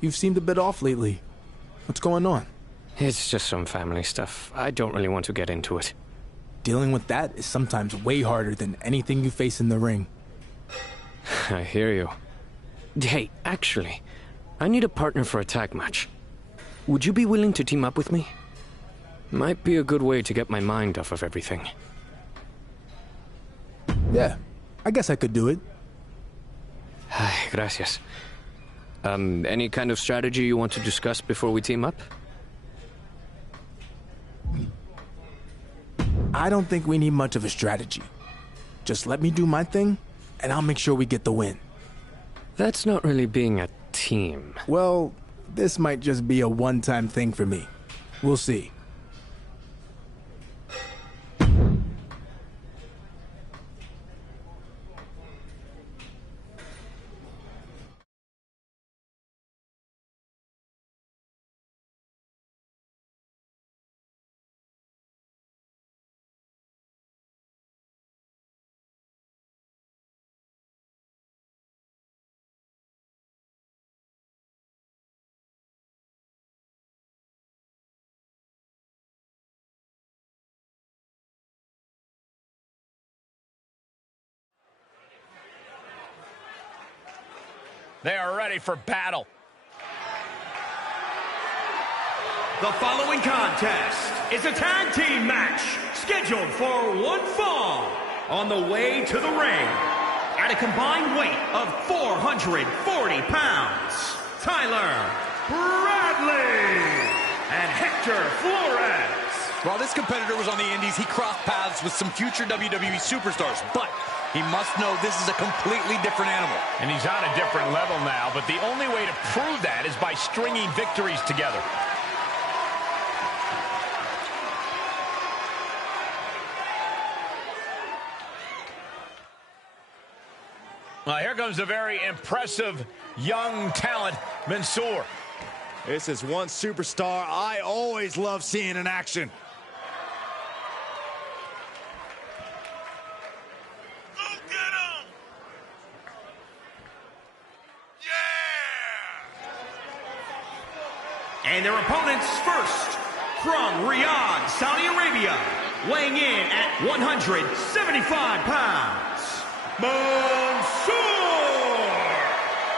You've seemed a bit off lately. What's going on? It's just some family stuff. I don't really want to get into it. Dealing with that is sometimes way harder than anything you face in the ring. I hear you. Hey, actually, I need a partner for a tag match. Would you be willing to team up with me? Might be a good way to get my mind off of everything. Yeah, I guess I could do it. Gracias. Any kind of strategy you want to discuss before we team up? I don't think we need much of a strategy. Just let me do my thing, and I'll make sure we get the win. That's not really being a team. Well, this might just be a one-time thing for me. We'll see. They are ready for battle. The following contest is a tag team match scheduled for one fall. On the way to the ring, at a combined weight of 440 pounds, Tyler Bradley and Hector Flores. While this competitor was on the Indies, he crossed paths with some future WWE superstars, but he must know this is a completely different animal. And he's on a different level now, but the only way to prove that is by stringing victories together. Well, here comes a very impressive young talent, Mansoor. This is one superstar I always love seeing in action. And their opponents first, from Riyadh, Saudi Arabia, weighing in at 175 pounds, Mansoor!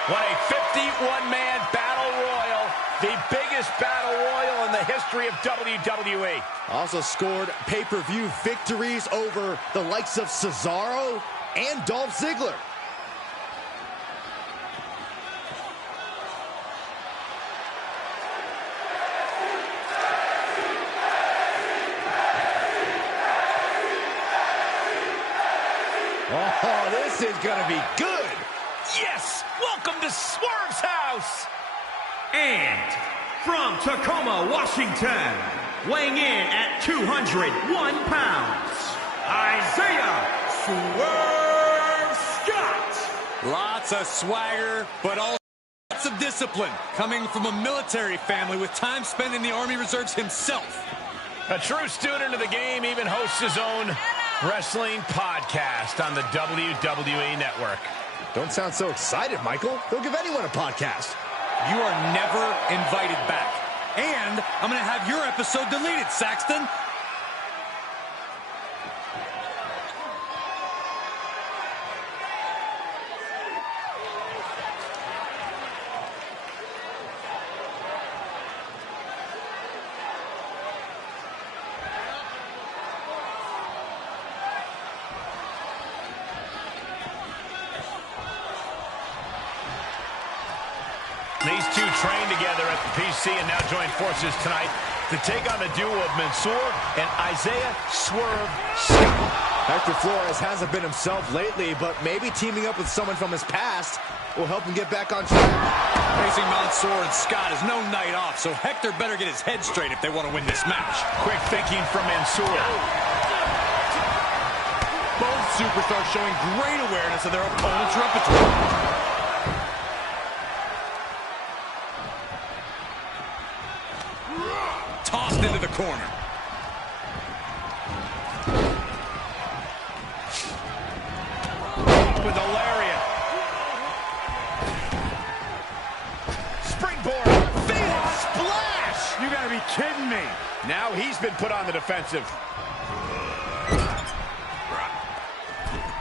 What a 51-man battle royal, the biggest battle royal in the history of WWE. Also scored pay-per-view victories over the likes of Cesaro and Dolph Ziggler. Oh, this is gonna be good. Yes! Welcome to Swerve's house! And from Tacoma, Washington, weighing in at 201 pounds, Isaiah Swerve Scott. Lots of swagger, but also lots of discipline, coming from a military family with time spent in the Army Reserves himself. A true student of the game, even hosts his own wrestling podcast on the WWE Network. Don't sound so excited, Michael. They'll give anyone a podcast. You are never invited back. And I'm going to have your episode deleted, Saxton. These two trained together at the PC and now join forces tonight to take on the duo of Mansoor and Isaiah Swerve Scott. Hector Flores hasn't been himself lately, but maybe teaming up with someone from his past will help him get back on track. Facing Mansoor and Scott is no night off, so Hector better get his head straight if they want to win this match. Quick thinking from Mansoor. Both superstars showing great awareness of their opponent's repertoire. Tossed into the corner. With a lariat. Springboard Now he's been put on the defensive.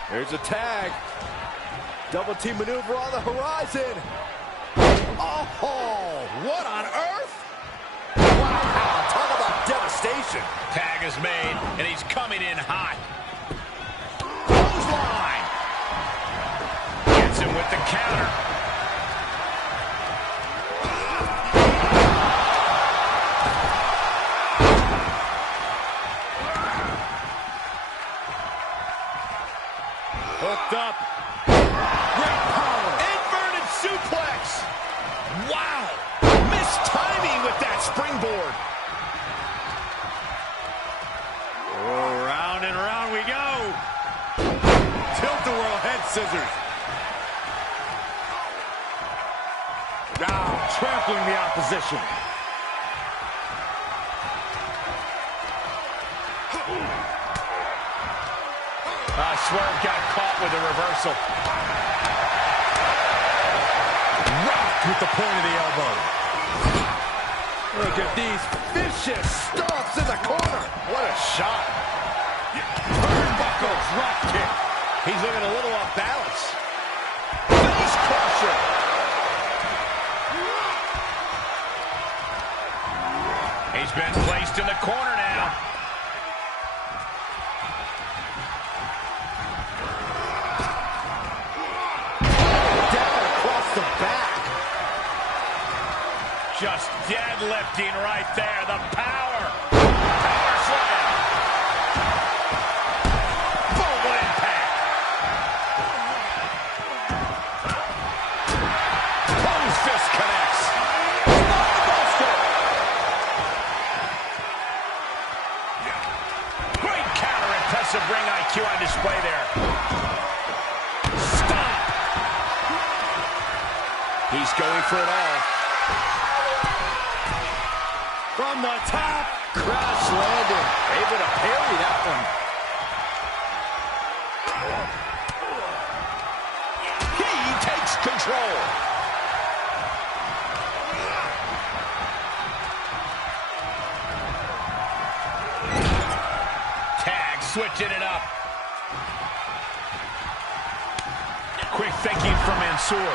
There's a tag. Double team maneuver on the horizon. Oh, what on earth? Wow, talk about devastation. Tag is made, and he's coming in hot. Clothesline. Gets him with the counter. Hooked up. Great power. Inverted suplex. Wow. Missed timing with that springboard. Oh, round and round we go. Tilt-a-whirl head scissors. Now trampling the opposition. Swerve got caught with a reversal. Rocked with the point of the elbow. Look at these vicious stomps in the corner. What a shot. Turnbuckle drop kick. He's looking a little off balance. Face crusher. He's been placed in the corner now. Just deadlifting right there. The power. Power slam. Boom, what impact. Close fist connects. Buster. Great counter. Impressive ring IQ on display there. Stop. He's going for it all. From the top, crash landing. Able to parry that one. He takes control. Tag switching it up. Quick thinking from Mansoor.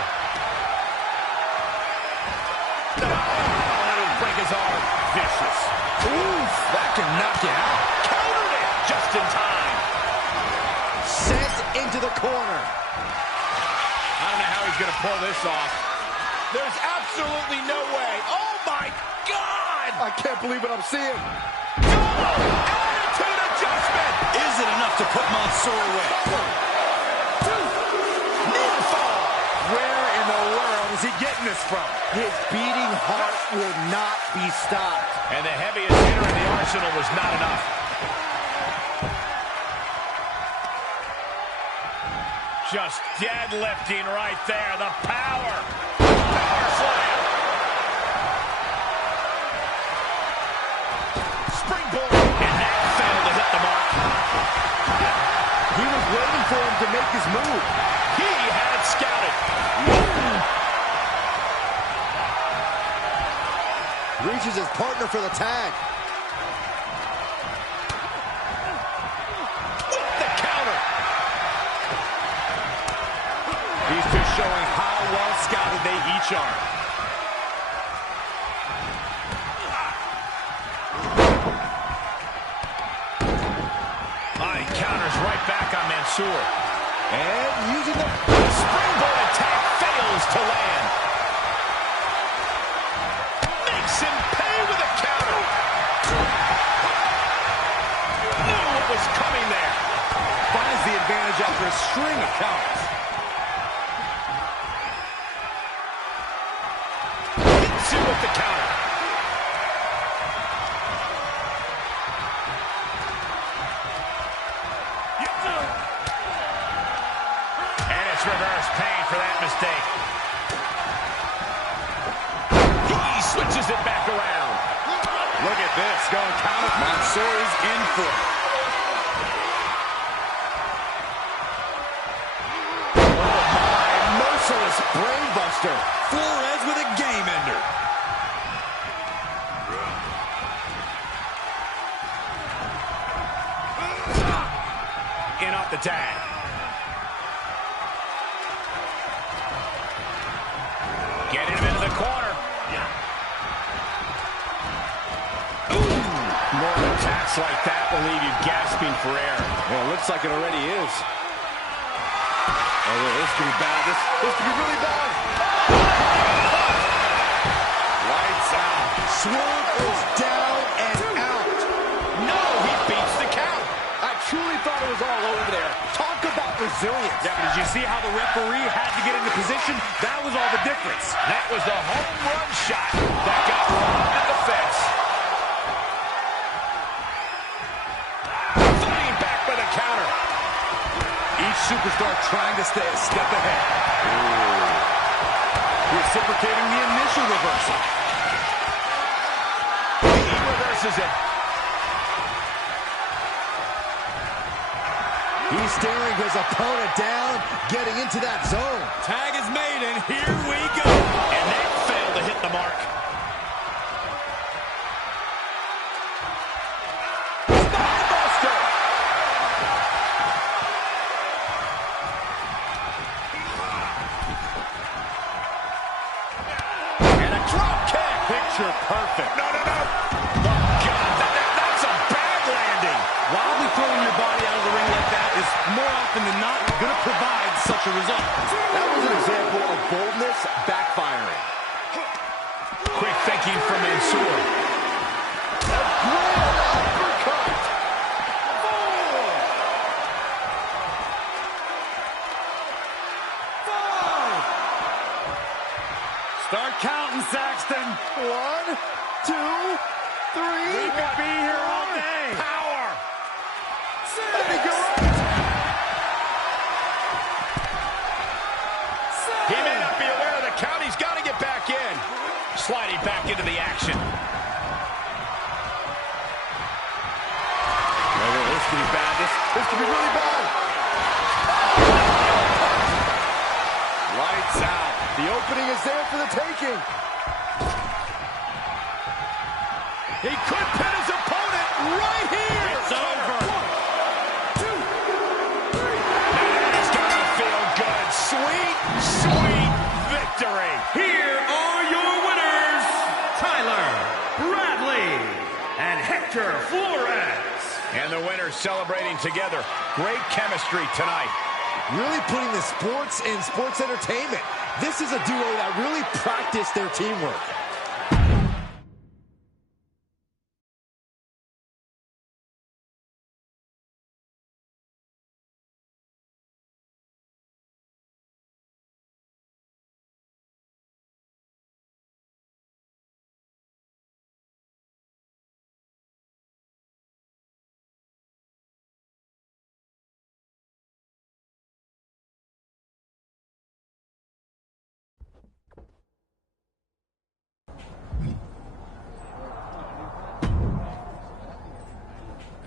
That'll break his arm. Vicious. Oof, that can knock you out. Countered it just in time. Sent into the corner. I don't know how he's going to pull this off. There's absolutely no way. Oh, my God! I can't believe what I'm seeing. Attitude adjustment. Is it enough to put Mansoor away? Nearfall. Where in the world is he getting this from? His beating heart will not be stopped. And the heaviest hitter in the arsenal was not enough. Just deadlifting right there. The power. Power slam. Springboard. And that failed to hit the mark. He was waiting for him to make his move. He had it scouted. Reaches his partner for the tag. With the counter. He's just showing how well scouted they each are. He counters right back on Mansoor. And using the Springboard attack fails to land. Makes him pay with a counter. Knew what was coming there. Finds the advantage after a string of counters. Hits him with the counter. And it's reverse pain for that mistake. He switches it back around. Look at this, going counter. Mansoor is in for it. oh my, merciless brainbuster. Flores with a game ender. got the tag. Getting him into the corner. Ooh. More attacks like that will leave you gasping for air. Well, it looks like it already is. Oh, this could be bad. This could be really bad. Lights out. Swerve is down and out. No, he beats the count. I truly thought it was all over there. Talk about resilience. Yeah, but did you see how the referee had to get into position? That was all the difference. That was the home run shot that got robbed at the fence. Fighting back with a counter. Each superstar trying to stay a step ahead. Ooh. Reciprocating the initial reversal. He reverses it. He's staring his opponent down, getting into that zone. Tag is made, and here we go. And that failed to hit the mark. Spinebuster! And a drop kick. Picture perfect. No. Oh, God, that's a bad landing. Wildly throwing your body out of the ring like that is more often than not going to provide such a result. That was an example of boldness backfiring. Quick thinking from Mansoor. A grand uppercut. Start counting, Saxton. 1, 2, 3. We could be here all day. Power. He may not be aware of the count. He's got to get back in. Sliding back into the action. This could be bad. This could be really bad. Lights out. The opening is there for the taking. He could pin his opponent right here. It's over. 1, 2, 3. That is gonna feel good. Sweet victory. Here are your winners, Tyler Bradley and Hector Flores. And the winners celebrating together. Great chemistry tonight. Really putting the sports in sports entertainment. This is a duo that really practiced their teamwork.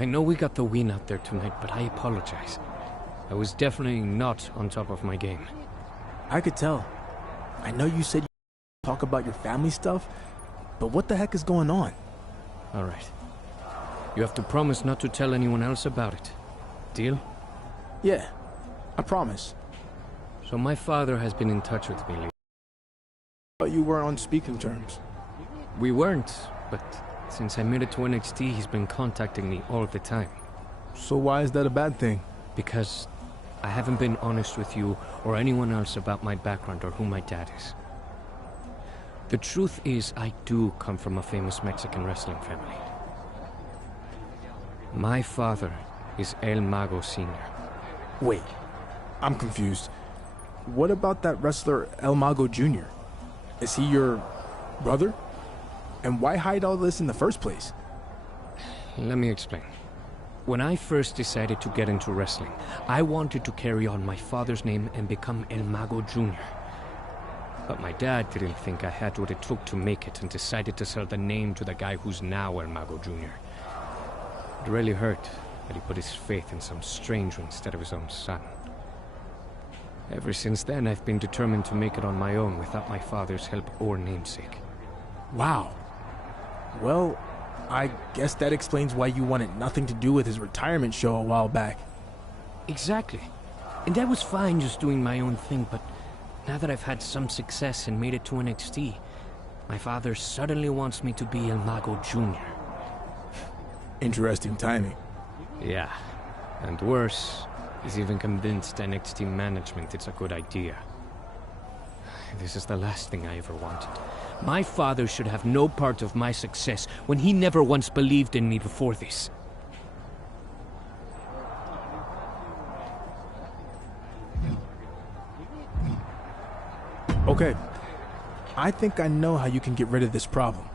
I know we got the win out there tonight, but I apologize. I was definitely not on top of my game. I could tell. I know you said you talk about your family stuff, but what the heck is going on? All right. You have to promise not to tell anyone else about it. Deal? Yeah, I promise. So my father has been in touch with me lately. But you weren't on speaking terms. We weren't, but since I made it to NXT, he's been contacting me all the time. So why is that a bad thing? Because I haven't been honest with you or anyone else about my background or who my dad is. The truth is, I do come from a famous Mexican wrestling family. My father is El Mago Sr. Wait, I'm confused. What about that wrestler El Mago Jr.? Is he your brother? And why hide all this in the first place? Let me explain. When I first decided to get into wrestling, I wanted to carry on my father's name and become El Mago Jr. But my dad didn't think I had what it took to make it and decided to sell the name to the guy who's now El Mago Jr. It really hurt that he put his faith in some stranger instead of his own son. Ever since then, I've been determined to make it on my own without my father's help or namesake. Wow. Well, I guess that explains why you wanted nothing to do with his retirement show a while back. Exactly. And I was fine just doing my own thing, but now that I've had some success and made it to NXT, my father suddenly wants me to be El Mago Jr. Interesting timing. Yeah. And worse, he's even convinced NXT management it's a good idea. This is the last thing I ever wanted. My father should have no part of my success when he never once believed in me before this. Okay. I think I know how you can get rid of this problem.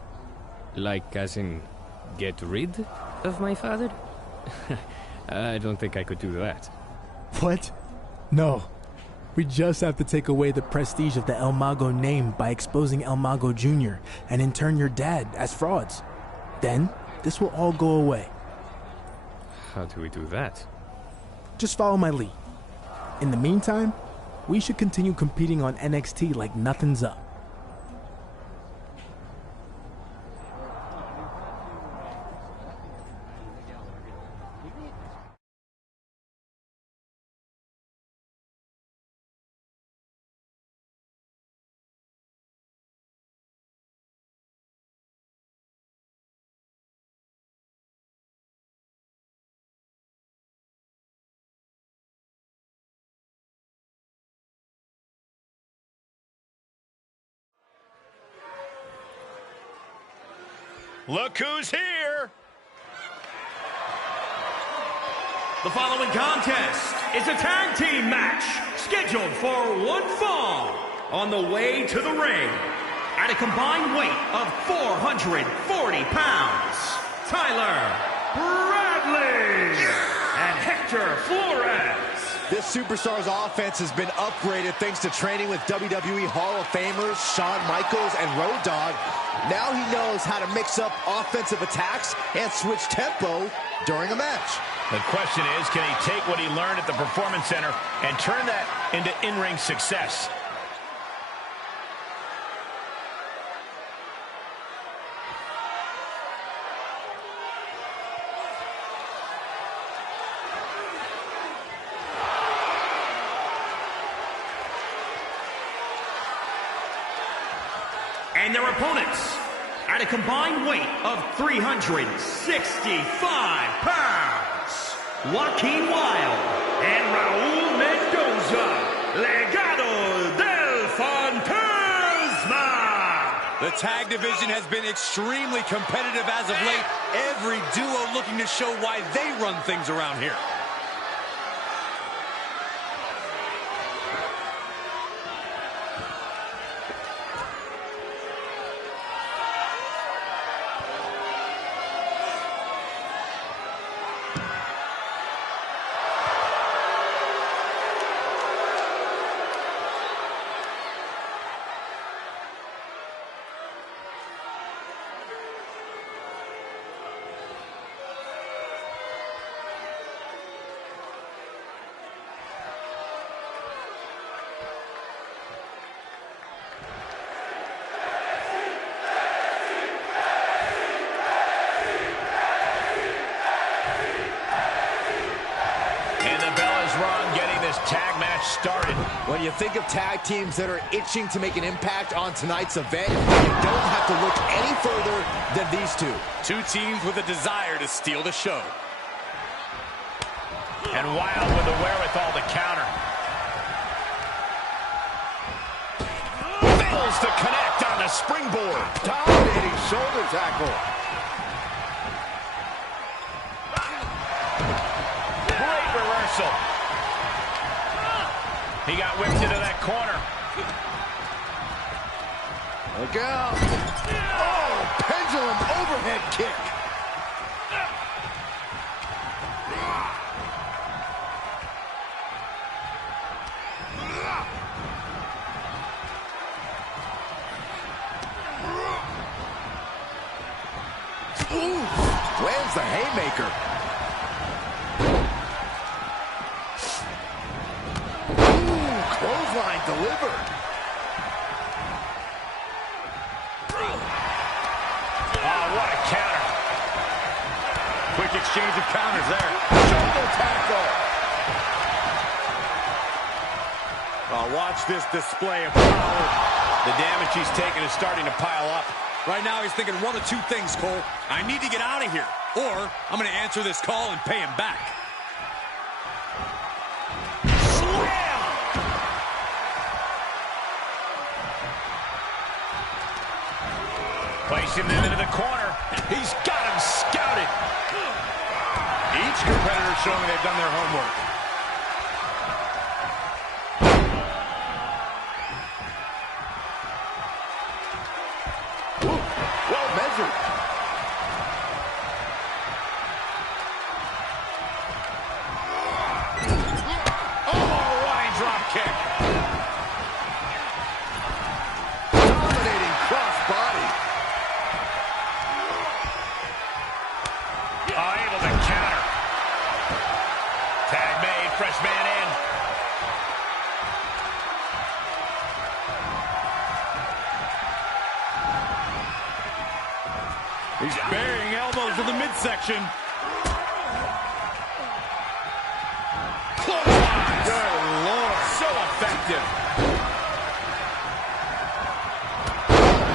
Like, as in, get rid of my father? I don't think I could do that. What? No. We just have to take away the prestige of the El Mago name by exposing El Mago Jr. and in turn your dad as frauds. Then, this will all go away. How do we do that? Just follow my lead. In the meantime, we should continue competing on NXT like nothing's up. Look who's here! The following contest is a tag team match scheduled for one fall. On the way to the ring, at a combined weight of 440 pounds, Tyler Bradley and Hector Flores. This superstar's offense has been upgraded thanks to training with WWE Hall of Famers Shawn Michaels and Road Dogg. Now he knows how to mix up offensive attacks and switch tempo during a match. The question is, can he take what he learned at the Performance Center and turn that into in-ring success? And their opponents, at a combined weight of 365 pounds, Joaquin Wilde and Raul Mendoza, Legado del Fantasma. The tag division has been extremely competitive as of late. Every duo looking to show why they run things around here. Tag match started. When you think of tag teams that are itching to make an impact on tonight's event, you don't have to look any further than these two. Two teams with a desire to steal the show. And Wilde with the wherewithal to counter. Fails to connect on the springboard. Dominating shoulder tackle. Great reversal. He got whipped into that corner. Look out. Oh, pendulum overhead kick. Ooh, lands the haymaker. Clothesline delivered. Oh, what a counter. Quick exchange of counters there. Shoulder tackle. Watch this display of power. The damage he's taken is starting to pile up. Right now, he's thinking one of two things, Cole. I need to get out of here, or I'm going to answer this call and pay him back. Slam! Placing them into the corner. He's got him scouted. Each competitor showing they've done their homework. Well measured. Oh, running drop kick. Dominating cross body. Able to counter. Tag made, fresh man in. He's burying elbows in the midsection. Clothesline. Good Lord. So effective.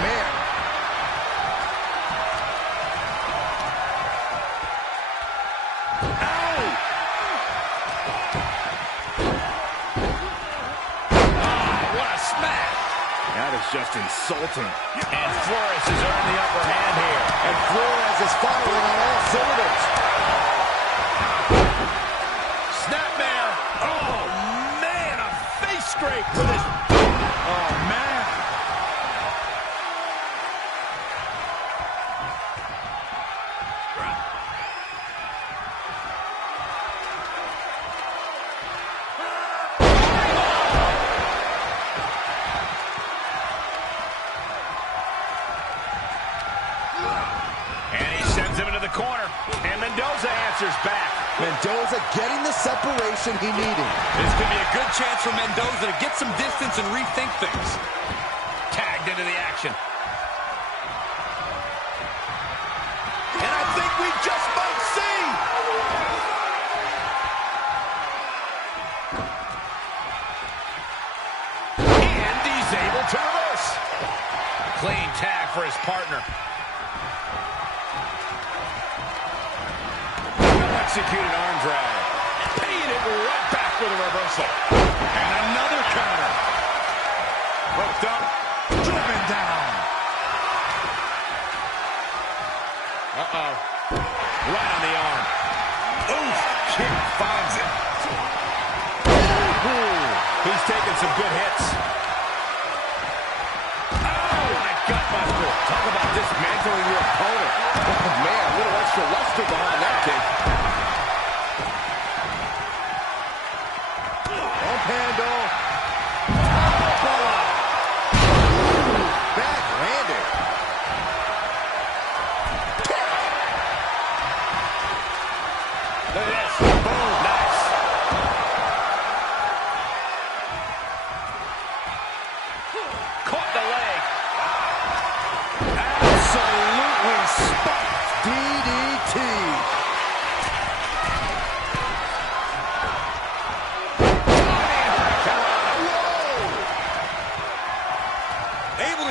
Man. Ow! What a smash. That is just insulting. And Flores has earned the upper hand here. And Flores is firing on all cylinders. Snapmare. Oh, man, a face scrape for this. Oh, man. And he sends him into the corner. And Mendoza answers back. Mendoza getting the separation he needed. This could be a good chance for Mendoza to get some distance and rethink things. Tagged into the action. And I think we just might see. And he's able to reverse. Clean tag for his partner. Executed arm drag. Paying it right back with a reversal. And another counter. Hooked up. Driven down. Uh-oh. Right on the arm. Oof. Kick finds it. Ooh. He's taking some good hits. Oh, my gutbuster. Talk about dismantling your opponent. Oh, man, a little extra luster behind that kick. Handle. Backhanded. Look at this. Boom. Nice. Caught the leg. Absolutely spiked. DDT.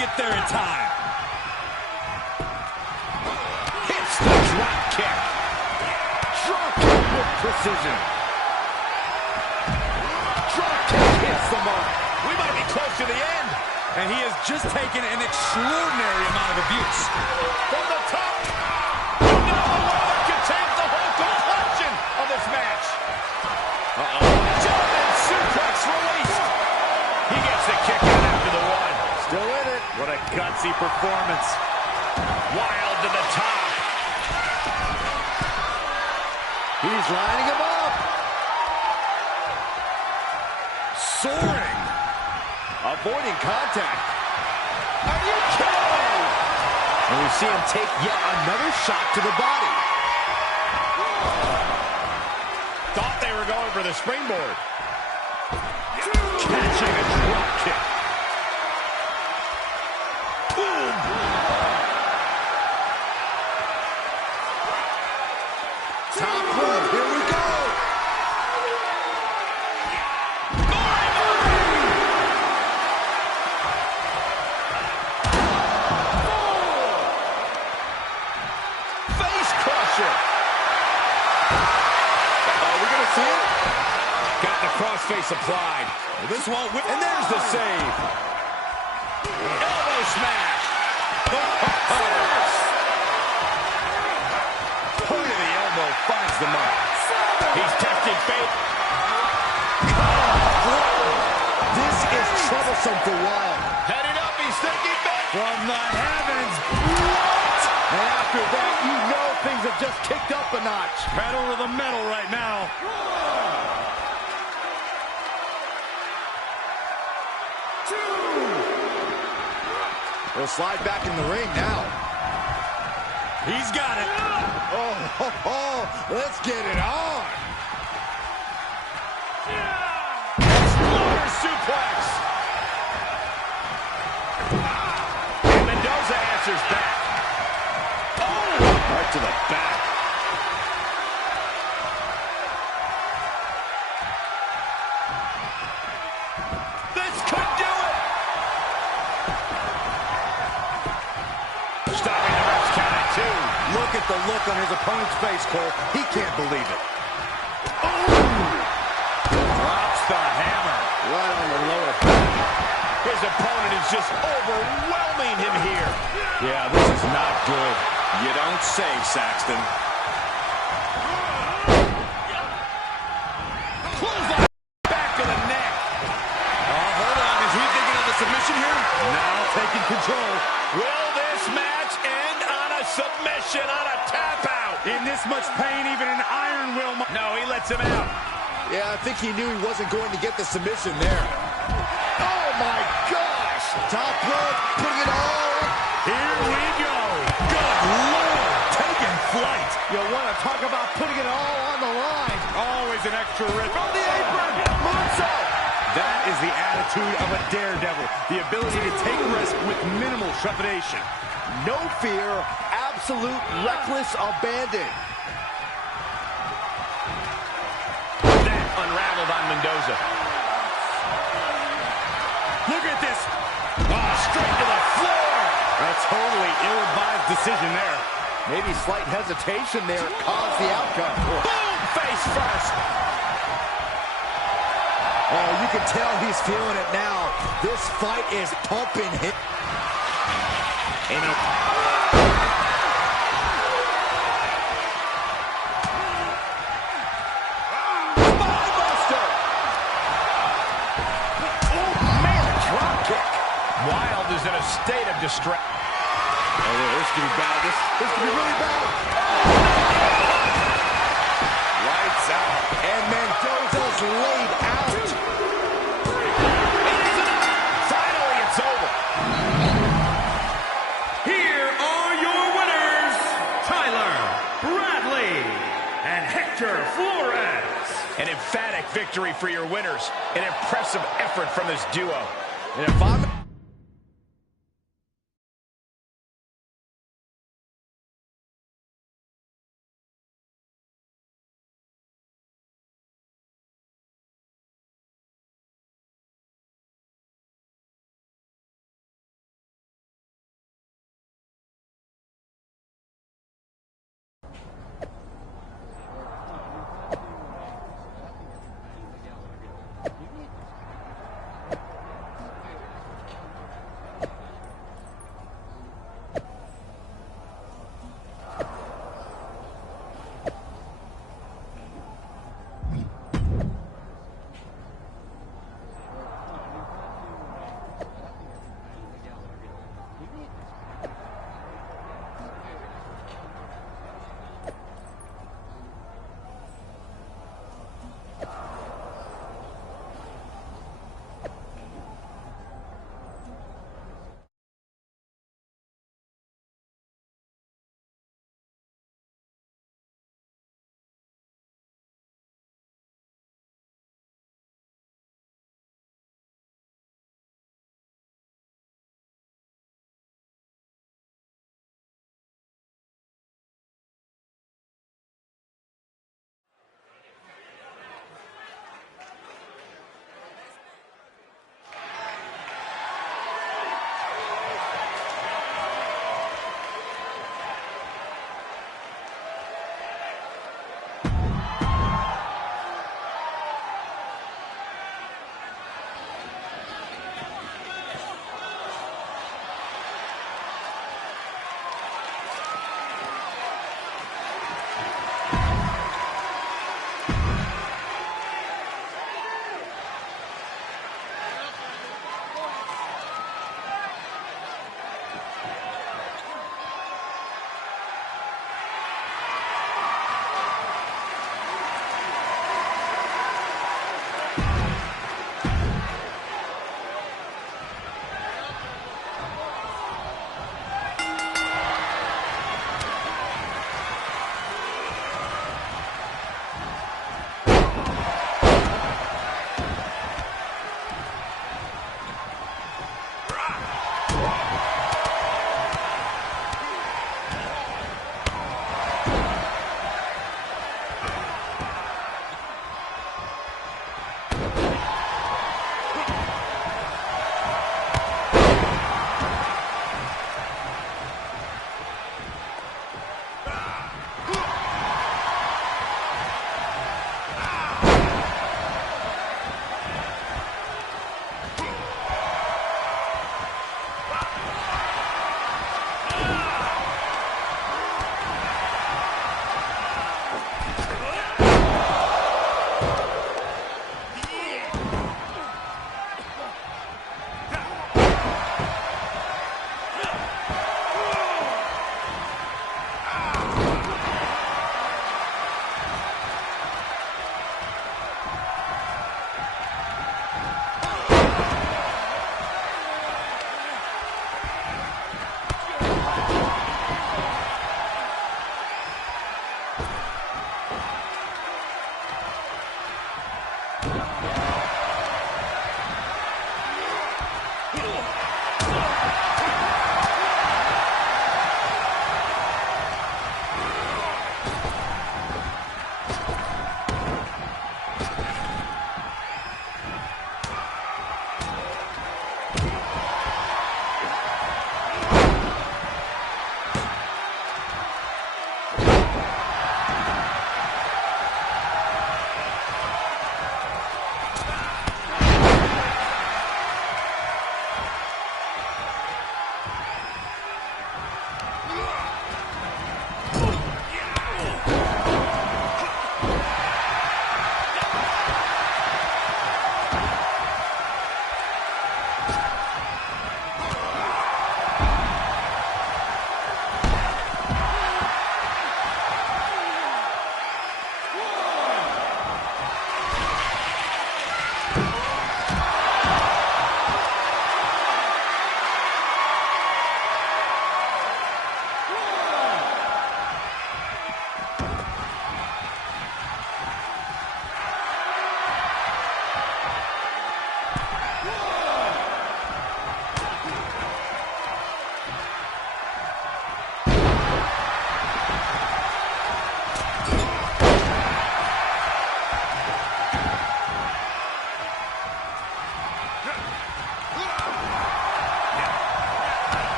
Get there in time. Hits the drop kick. Drop kick with precision. Drop kick hits the mark. We might be close to the end. And he has just taken an extraordinary amount of abuse. From the top. No one can take the whole complexion of this match. German suplex released. He gets the kick out after the one. Still in it. What a gutsy performance. Wild to the top. He's lining him up. Soaring. Avoiding contact. Are you kidding? And we see him take yet another shot to the body. Thought they were going for the springboard. Catching a drop kick. Boom. Top rope, here we go. Thatcher. Are we going to see it? Got the crossface applied. Well, this won't win. And there's the save. Elbow smash. Point of the elbow finds the mark. He's testing fate. This is troublesome for Wild. Heading up, he's thinking back. From the heavens. What? And after that, you know things have just kicked up a notch. Pedal to the metal right now. He'll slide back in the ring now. He's got it. Let's get it on. Exploder suplex. And Mendoza answers back. Right to the back. This could do it. Stopping the ref's count at 2. Look at the look on his opponent's face, Cole. He can't believe it. Drops the hammer. Right on the lower back. His opponent is just overwhelming him here. Yeah, this is not good. You don't say, Saxton. Clothesline back to the neck. Oh, hold on. Is he thinking of the submission here? Now taking control. Will this match end on a submission, on a tap out? In this much pain, even an iron will... No, he lets him out. Yeah, I think he knew he wasn't going to get the submission there. Oh, my gosh! Top rope, putting it all up. Here we go. Good Lord. Taking flight. You want to talk about putting it all on the line. Always an extra rip. On the apron, moonsault. That is the attitude of a daredevil. The ability to take risk with minimal trepidation. No fear, absolute reckless abandon. That unraveled on Mendoza. Look at this. Oh, straight to the floor. A totally ill-advised decision there. Maybe slight hesitation there caused the outcome. Boom! Face first. Oh, you can tell he's feeling it now. This fight is pumping him. Spinebuster! Oh, man, drop kick. Wild is in a state of distress. Oh, this could be bad. This could be really bad. Lights out. And Mendoza's laid out. Finally, it's over. Here are your winners, Tyler Bradley and Hector Flores. An emphatic victory for your winners. An impressive effort from this duo. And if I'm...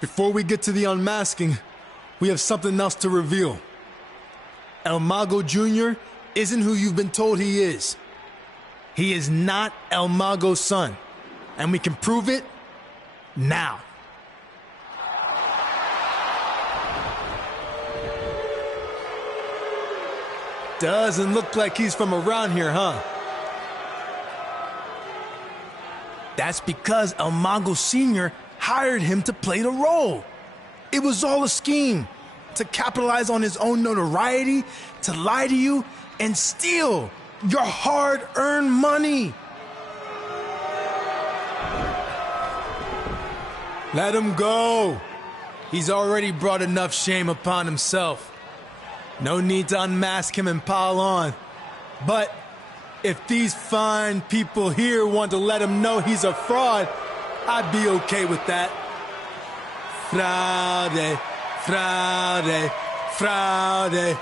Before we get to the unmasking, we have something else to reveal. El Mago Jr. isn't who you've been told he is. He is not El Mago's son, and we can prove it now. Doesn't look like he's from around here, huh? That's because El Mago Sr. hired him to play the role. It was all a scheme to capitalize on his own notoriety, to lie to you, and steal your hard-earned money. Let him go. He's already brought enough shame upon himself. No need to unmask him and pile on. But if these fine people here want to let him know he's a fraud, I'd be okay with that. Fraude, fraude, fraude.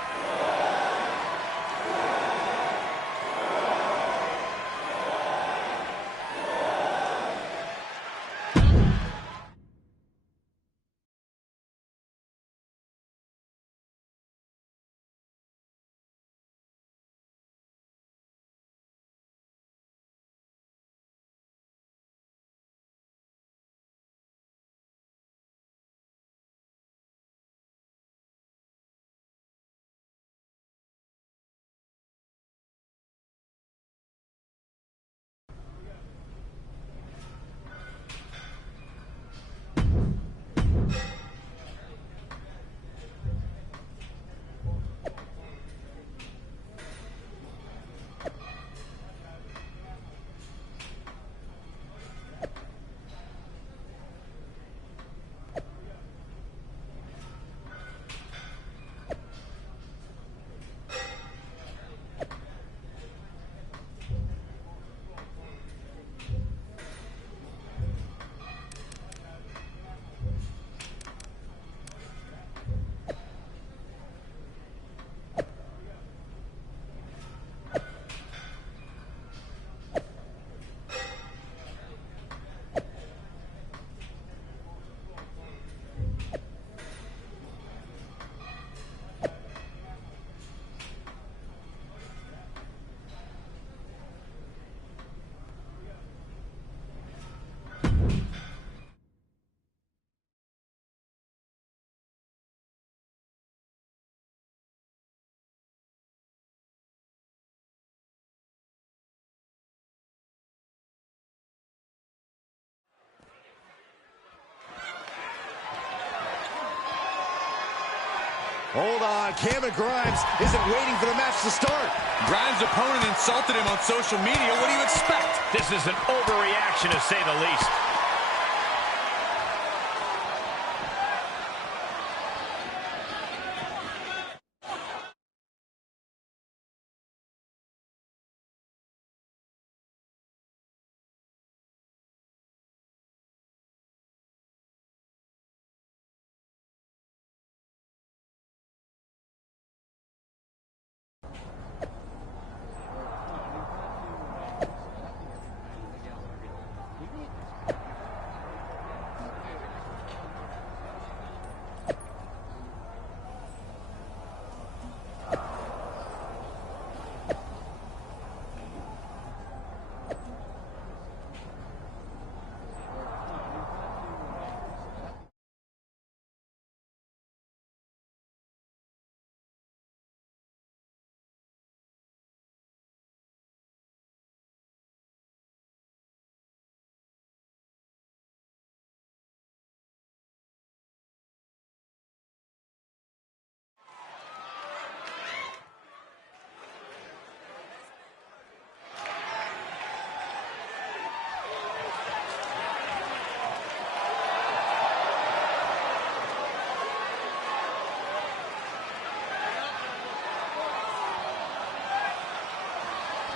Hold on, Cameron Grimes isn't waiting for the match to start. Grimes' opponent insulted him on social media. What do you expect? This is an overreaction, to say the least.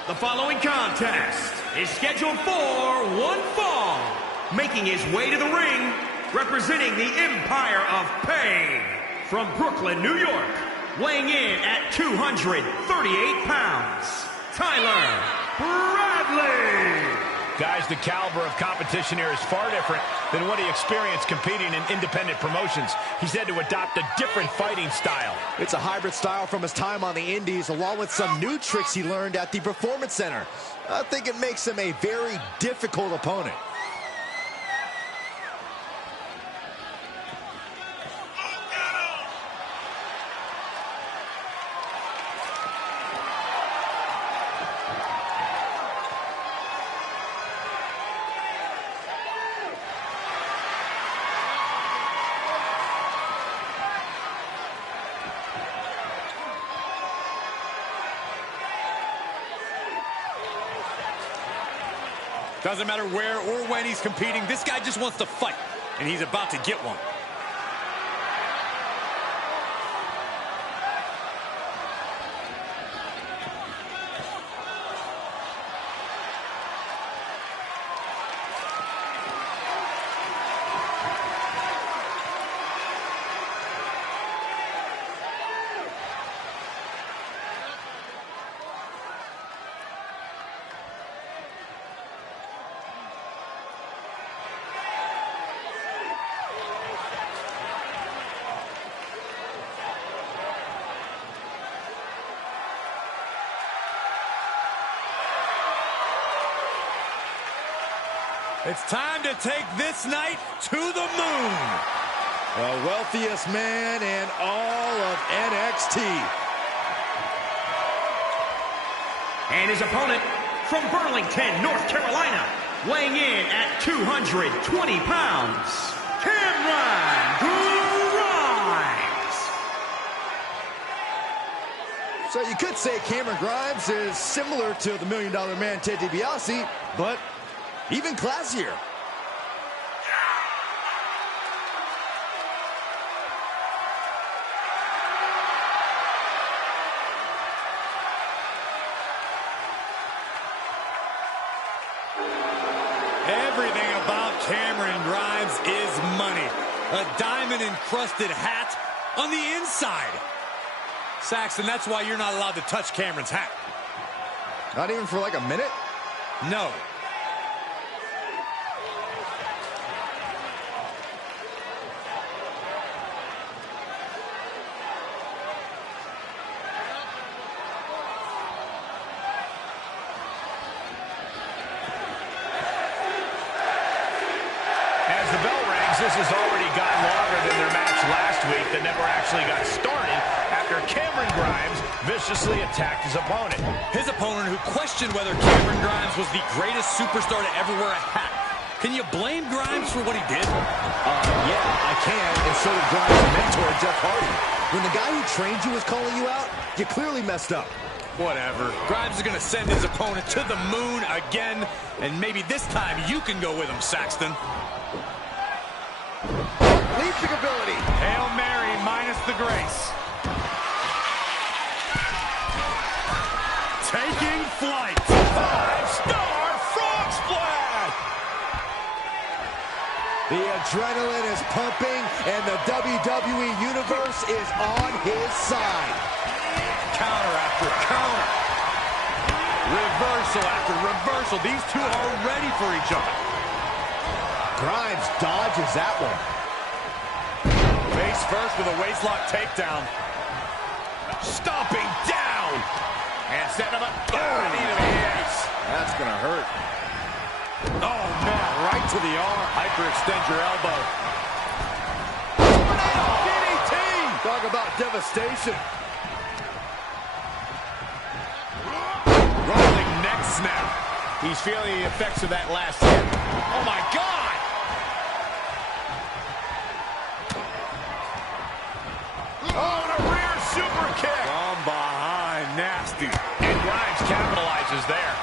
The following contest is scheduled for one fall. Making his way to the ring, representing the Empire of Pain, from Brooklyn, New York, weighing in at 238 pounds, Tyler Bradley. Guys, the caliber of competition here is far different than what he experienced competing in independent promotions. He's had to adopt a different fighting style. It's a hybrid style from his time on the Indies, along with some new tricks he learned at the Performance Center. I think it makes him a very difficult opponent. Doesn't matter where or when he's competing, this guy just wants to fight, and he's about to get one. It's time to take this night to the moon. The wealthiest man in all of NXT. And his opponent from Burlington, North Carolina, weighing in at 220 pounds, Cameron Grimes. So you could say Cameron Grimes is similar to the $1 Million Man Ted DiBiase, but even classier. Everything about Cameron Grimes is money. A diamond-encrusted hat on the inside. Saxton, that's why you're not allowed to touch Cameron's hat. Not even for like a minute? No. This has already gotten longer than their match last week that never actually got started after Cameron Grimes viciously attacked his opponent. His opponent who questioned whether Cameron Grimes was the greatest superstar to ever wear a hat. Can you blame Grimes for what he did? Yeah, I can, and so did Grimes' mentor, Jeff Hardy. When the guy who trained you was calling you out, you clearly messed up. Whatever. Grimes is going to send his opponent to the moon again, and maybe this time you can go with him, Saxton. Leaping ability. Hail Mary minus the grace. Taking flight. 5-star frog splash. The adrenaline is pumping, and the WWE Universe is on his side. Counter after counter. Reversal after reversal. These two are ready for each other. Grimes dodges that one. Face first with a waistlock takedown. Stomping down. And set him up. Knee to the ace. That's going to hurt. Oh, man, right to the arm. Hyperextend your elbow. DDT! Talk about devastation. Rolling neck snap. He's feeling the effects of that last hit. Oh, my God! Oh, and a rear super kick. From behind, nasty. And Grimes capitalizes there.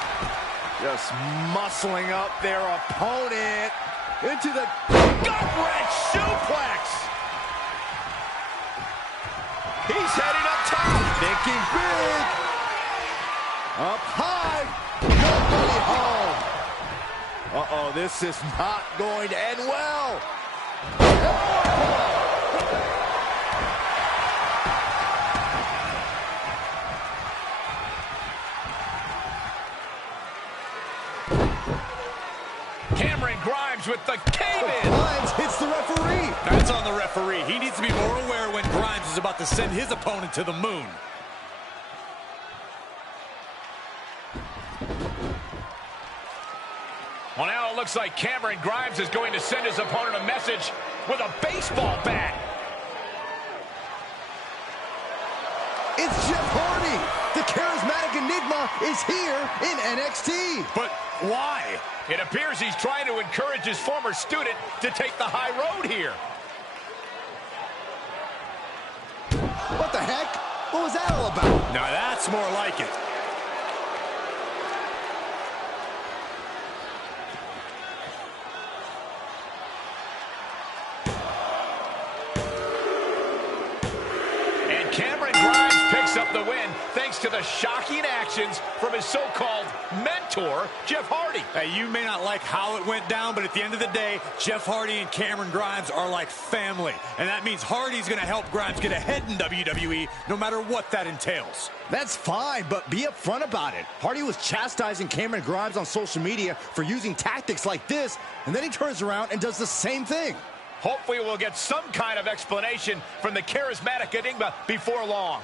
Just muscling up their opponent into the gut-wrench suplex. He's heading up top. thinking big. Up high. Nobody home. Uh-oh, this is not going to end well. Grimes with the cave-in. Grimes hits the referee. That's on the referee. He needs to be more aware when Grimes is about to send his opponent to the moon. Well, now it looks like Cameron Grimes is going to send his opponent a message with a baseball bat. It's Jeff Hardy. The charismatic enigma is here in NXT. But why? It appears he's trying to encourage his former student to take the high road here. What the heck? What was that all about? Now that's more like it. And Cameron Grimes picks up the win thanks to the shocking actions from his so-called mentor, Jeff Hardy. Hey, you may not like how it went down, but at the end of the day, Jeff Hardy and Cameron Grimes are like family. And that means Hardy's going to help Grimes get ahead in WWE, no matter what that entails. That's fine, but be upfront about it. Hardy was chastising Cameron Grimes on social media for using tactics like this, and then he turns around and does the same thing. Hopefully we'll get some kind of explanation from the charismatic enigma before long.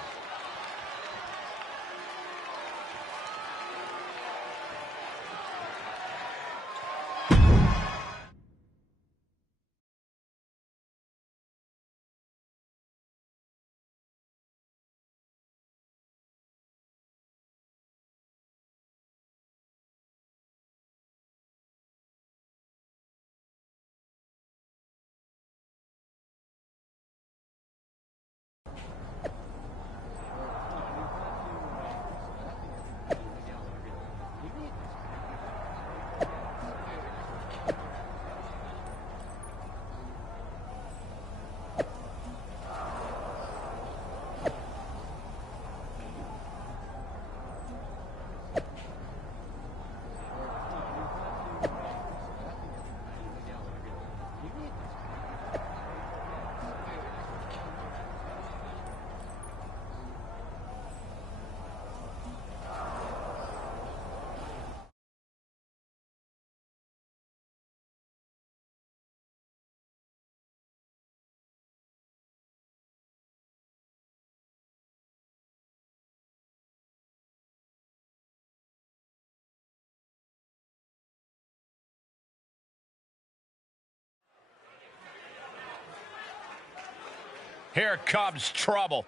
Here comes trouble.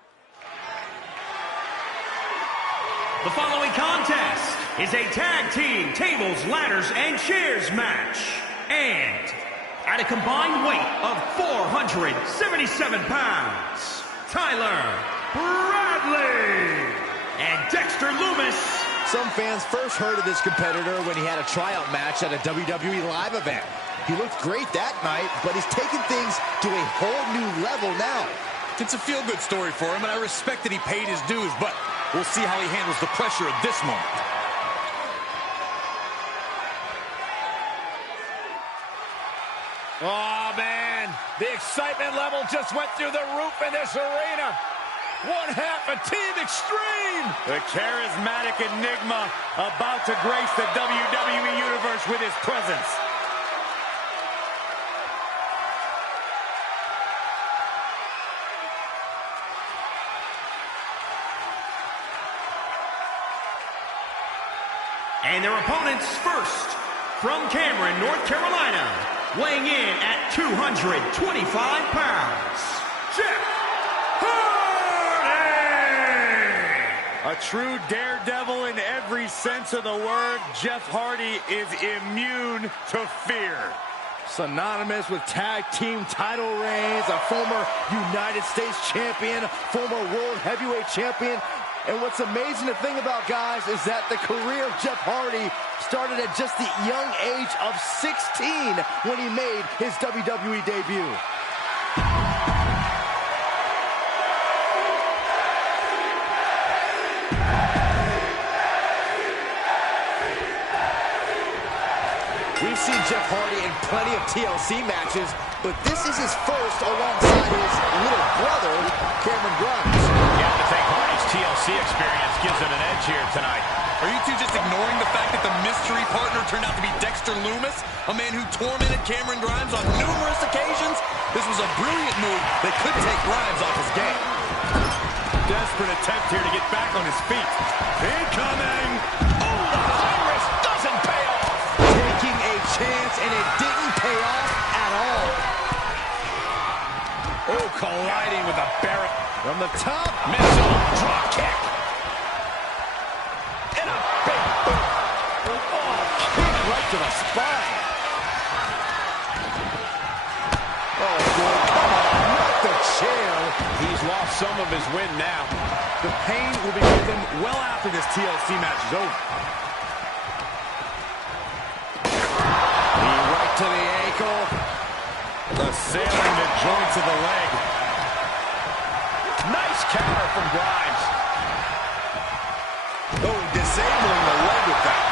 The following contest is a tag team tables, ladders, and chairs match. And at a combined weight of 477 pounds, Tyler Bradley and Dexter Lumis. Some fans first heard of this competitor when he had a tryout match at a WWE live event. He looked great that night, but he's taken things to a whole new level now. It's a feel-good story for him, and I respect that he paid his dues, but we'll see how he handles the pressure at this moment. Oh, man. The excitement level just went through the roof in this arena. One half of Team Extreme. The charismatic enigma about to grace the WWE Universe with his presence. And their opponents first, from Cameron, North Carolina, weighing in at 225 pounds, Jeff Hardy! A true daredevil in every sense of the word, Jeff Hardy is immune to fear. Synonymous with tag team title reigns, a former United States champion, former world heavyweight champion. And what's amazing to think about, guys, is that the career of Jeff Hardy started at just the young age of 16 when he made his WWE debut. We've seen Jeff Hardy in plenty of TLC matches, but this is his first alongside his little brother, Cameron Grimes. Yeah, I think Hardy's TLC experience gives him an edge here tonight. Are you two just ignoring the fact that the mystery partner turned out to be Dexter Mr. Loomis, a man who tormented Cameron Grimes on numerous occasions. This was a brilliant move that could take Grimes off his game. Desperate attempt here to get back on his feet. Incoming! Oh, the high risk doesn't pay off! Taking a chance, and it didn't pay off at all. Oh, colliding with a Barrett. From the top. Missile drop kick. And a big boot. Oh, kick right to the spine. Oh, boy, come on, not the chair. He's lost some of his wind now. The pain will be with him well after this TLC match is over. Knee right to the ankle. Assailing the joints of the leg. Nice counter from Grimes. Oh, disabling the leg with that.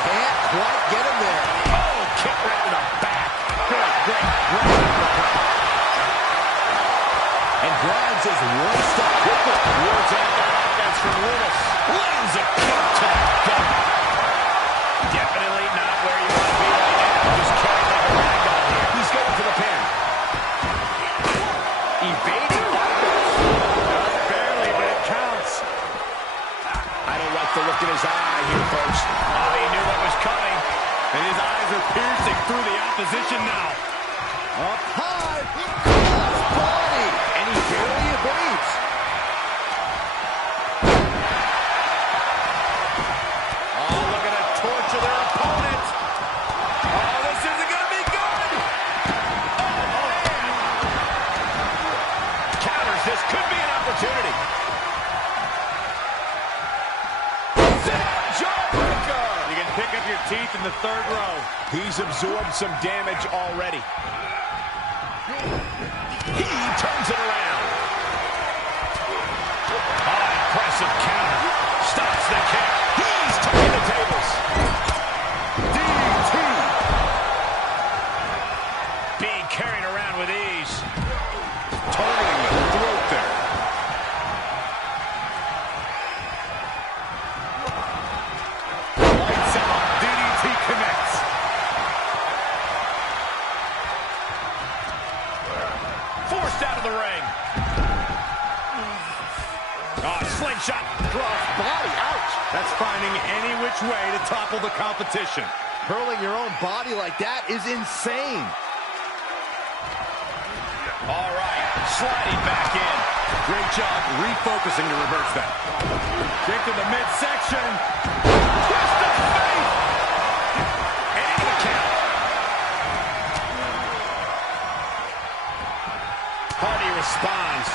Can't quite get him there. Oh, kick right to the back. Great uppercut. And Grimes is one step quicker. Towards another offense from Loomis. Lands a kick to the gut. Definitely not where you want to be right now. Just carried like a ragdoll here. He's going for the pin. Evades it. Just barely, but it counts. I don't like the look in his eye here, folks. Oh, he knew what was coming. And his eyes are piercing through the opposition now. Up high. Cross body. And he barely evades. Oh, look at the torture their opponent. Oh, this isn't going to be good. Oh, man. Counters. This could be an opportunity. Jawbreaker. You can pick up your teeth in the third row. He's absorbed some damage already. He turns it around. Oh, impressive counter. Stops the kick. He's turning the tables. DT. Being carried around with ease. Targeting the throat there. Lights out. DDT connects. Forced out of the ring. Oh, slingshot. Cross body. Ouch. That's finding any which way to topple the competition. Hurling your own body like that is insane. All right, sliding back in. Great job refocusing to reverse that. Kick to the midsection. Twist of fate. And into the count. Hardy responds.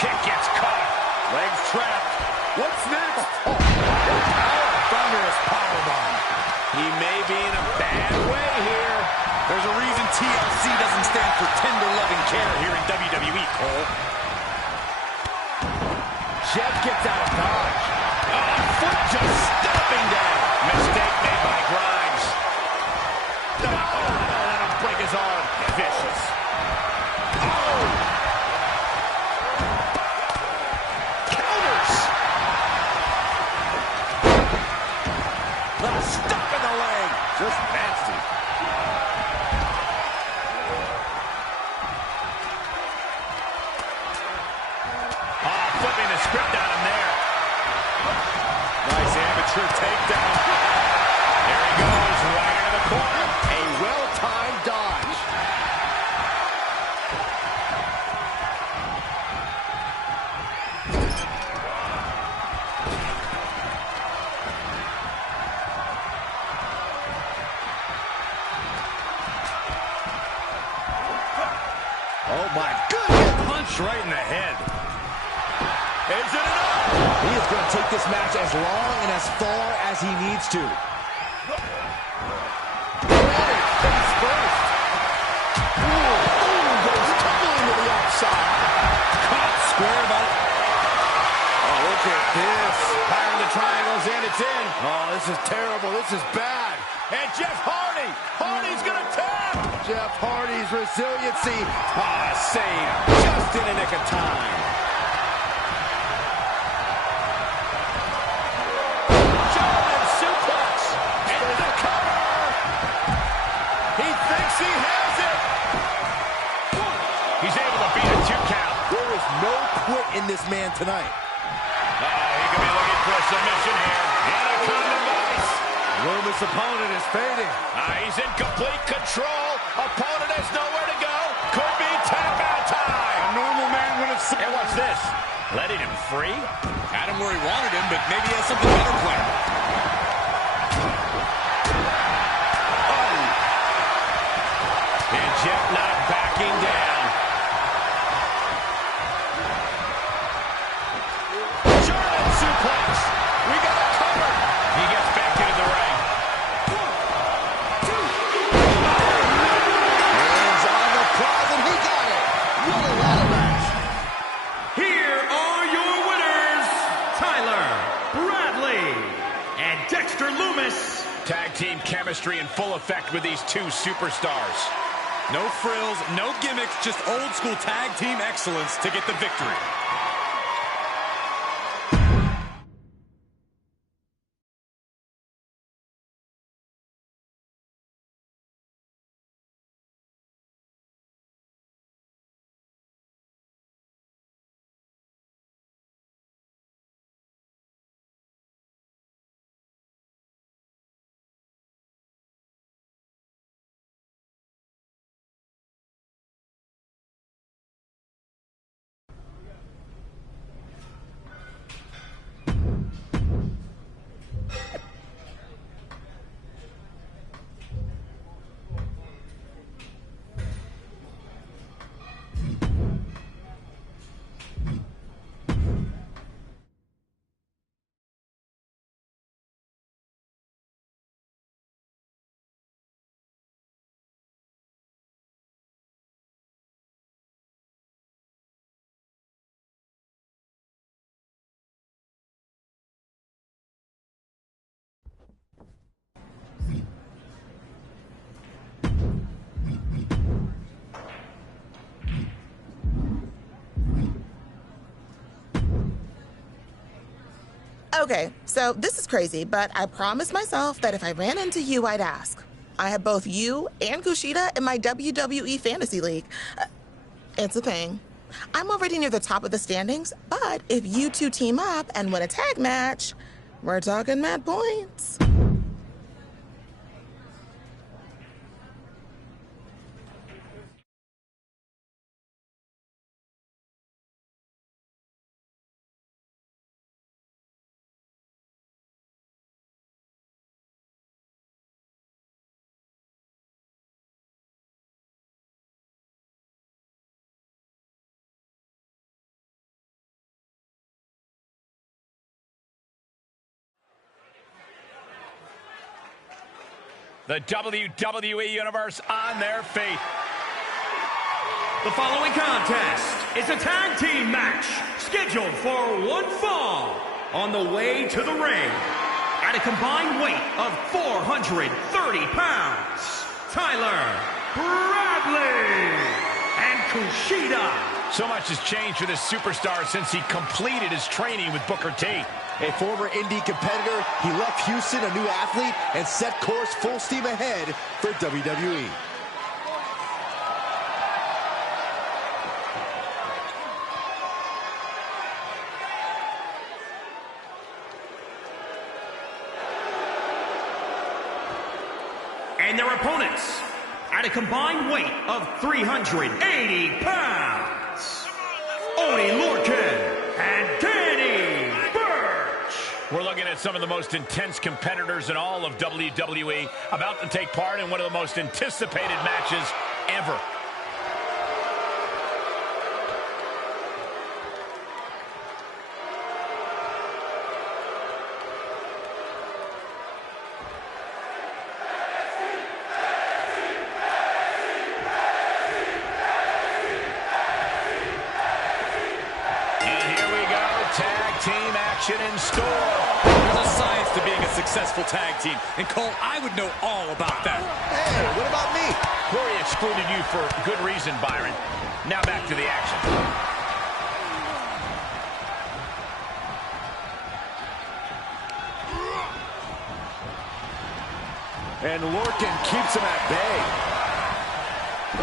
Kick gets caught. Legs trapped. What's next? Oh, thunderous powerbomb. He may be in a bad way here. There's a reason TLC doesn't stand for tender loving care here in WWE, Cole. Jeff gets out of dodge. Oh, foot just stomping down. Mistake made by Grimes. Oh, let him break his arm. Vicious. Oh! Counters. The stop in the leg. Just nasty. Flipping the script on him there. Nice amateur takedown. There he goes, right into the corner. A well-timed dodge. Oh my goodness! Punch right in the head. Is it enough? He is going to take this match as long and as far as he needs to. Face first. Ooh, goes tumbling to the outside. Caught square by. Oh, look at this. Firing the triangles in, it's in. Oh, this is terrible. This is bad. And Jeff Hardy. Hardy's going to tap. Jeff Hardy's resiliency. Ah, save. Just in the nick of time. he has it. He's able to beat a 2 count. There is no quit in this man tonight. He could be looking for a submission here. Anaconda device. Lumis' opponent is fading. He's in complete control. Opponent has nowhere to go. Could be tap out time. A normal man would have... And what's this? Letting him free? Had him where he wanted him, but maybe he has something better planned. And Jeff not backing down. German suplex. We got a cover. He gets back into the ring. 1, 2. Hands on the prize, and he got it. What a ladder match. Here are your winners, Tyler Bradley and Dexter Lumis. Tag team chemistry in full effect with these 2 superstars. No frills, no gimmicks, just old school tag team excellence to get the victory. Okay, so this is crazy, but I promised myself that if I ran into you, I'd ask. I have both you and Kushida in my WWE Fantasy League. It's a thing. I'm already near the top of the standings, but if you two team up and win a tag match, we're talking mad points. The WWE Universe on their feet. The following contest is a tag team match scheduled for 1 fall on the way to the ring. At a combined weight of 430 pounds, Tyler Bradley and Kushida. So much has changed for this superstar since he completed his training with Booker T. A former indie competitor, he left Houston a new athlete and set course full steam ahead for WWE. And their opponents, at a combined weight of 380 pounds, Oni Lorcan and Danny Burch. We're looking at some of the most intense competitors in all of WWE about to take part in one of the most anticipated matches ever. In store. There's a science to being a successful tag team, and Cole, I would know all about that. Hey, what about me? Corey excluded you for good reason, Byron. Now back to the action. And Lorcan keeps him at bay. And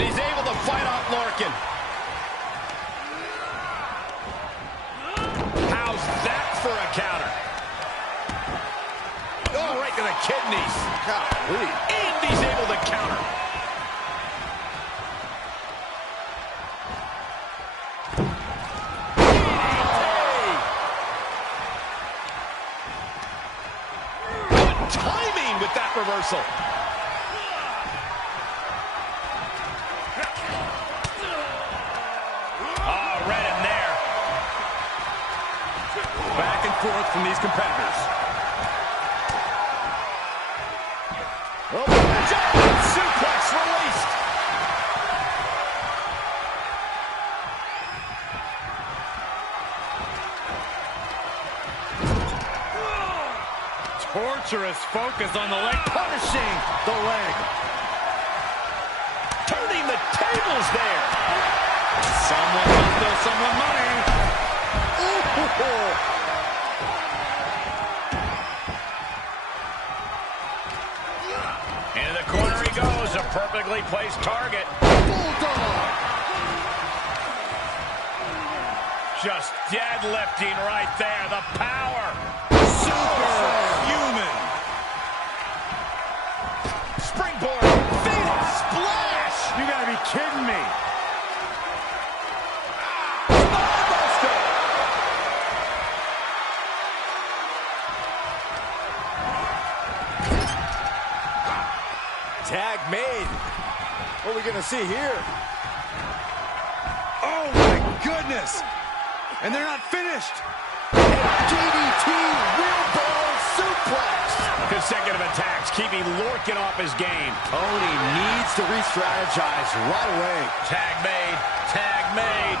he's able to fight off Lorcan. How's that for a counter? Oh, right to the kidneys. Golly. And he's able to counter. Good timing with that reversal. Oh, right in there. Back and forth from these competitors. Oh, German suplex released. Torturous focus on the leg, punishing the leg. Turning the tables there. Someone must owe someone money. Ooh. Into the corner he goes, a perfectly placed target. Bulldog! Just deadlifting right there, the power. Superhuman. Springboard, Phoenix splash! You gotta be kidding me. Spinebuster! Tag made. What are we gonna see here? Oh my goodness. And they're not finished. DDT wheelbarrow suplex. Consecutive attacks, keeping Lorcan off his game. Tony needs to re-strategize right away. Tag made, tag made.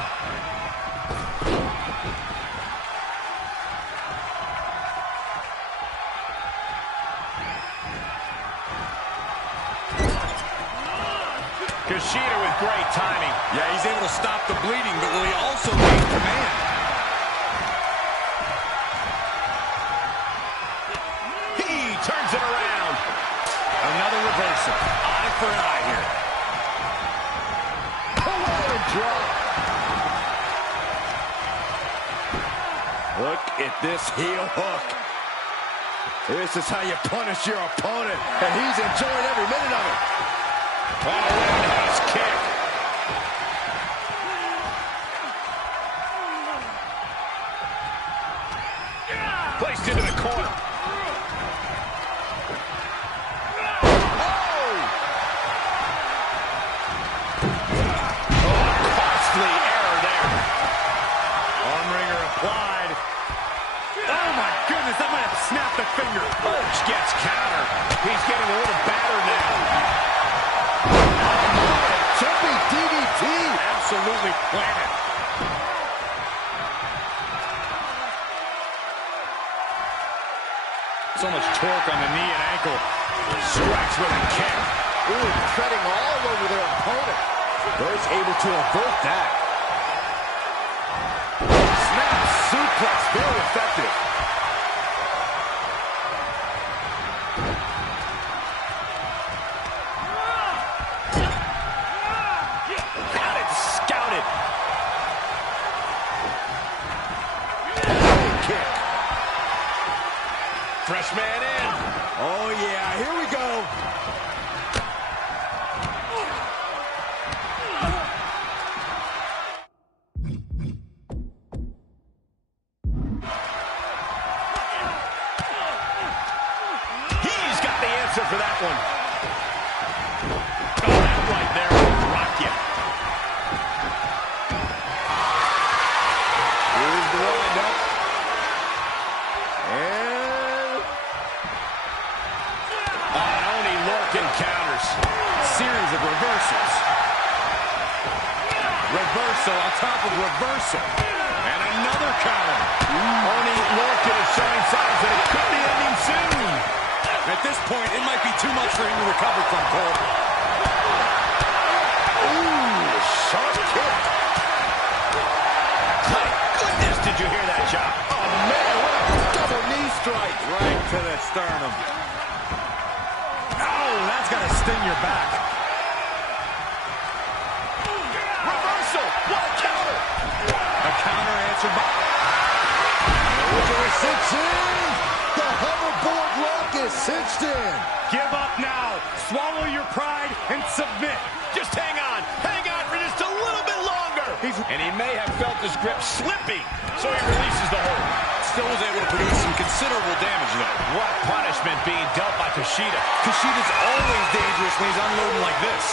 Kushida with great timing. Yeah, he's able to stop the bleeding, but will he also gain command? He turns it around. Another reversal. Eye for an eye here. Pull out and drop. Look at this heel hook. This is how you punish your opponent, and he's enjoying every minute of it. Oh, roundhouse kick. Placed into the corner. Oh, costly error there. Armringer applied. Oh my goodness, that might have snapped the finger. Birch gets countered. He's getting a little battered now. Jumping DDT. Absolutely planted. So much torque on the knee and ankle. Strikes with a kick. Ooh, treading all over their opponent. Birch able to avert that. Snap suplex, very effective. Got it scouted. Kick. Fresh man in. Oh yeah, here we go. He's got the answer for that one. Oh, that right there will rock you. Here's the wind-up. And Only Lorcan counters. Series of reversals. Reversal on top of reversal. And another counter. Only Lorcan is showing signs that it could be ending soon. At this point, it might be too much for him to recover from, Cole. sting your back. Reversal. What a counter. A counter answered by... Cinched in. The hoverboard lock is cinched in. Give up now. Swallow your pride and submit. Just hang on for just a little bit longer. And he may have felt his grip slipping, so he releases the hold. Still was able to produce some considerable damage, though. What punishment being dealt by Kushida. Kushida's always dangerous when he's unloading like this.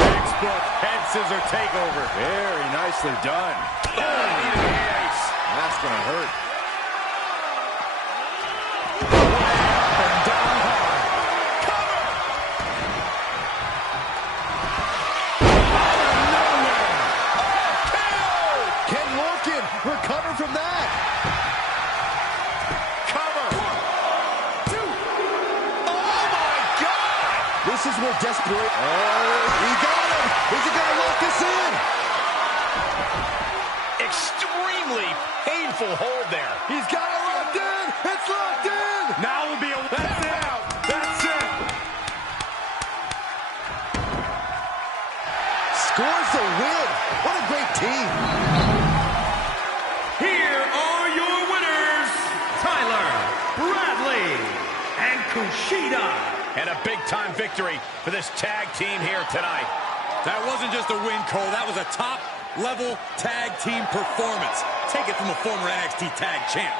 Textbook head scissor takeover. Very nicely done. Oh, needed the ace. That's going to hurt. Recover from that. Cover. 1, 2. Oh, my God. This is where desperate. Oh, he got him. Is he going to lock this in? Extremely painful hold there. He's got it locked in. It's locked in. Now will be a... That's it. That's it. Scores the win. What a great team. Here are your winners, Tyler Bradley and Kushida. And a big-time victory for this tag team here tonight. That wasn't just a win, Cole. That was a top-level tag team performance. Take it from a former NXT tag champ.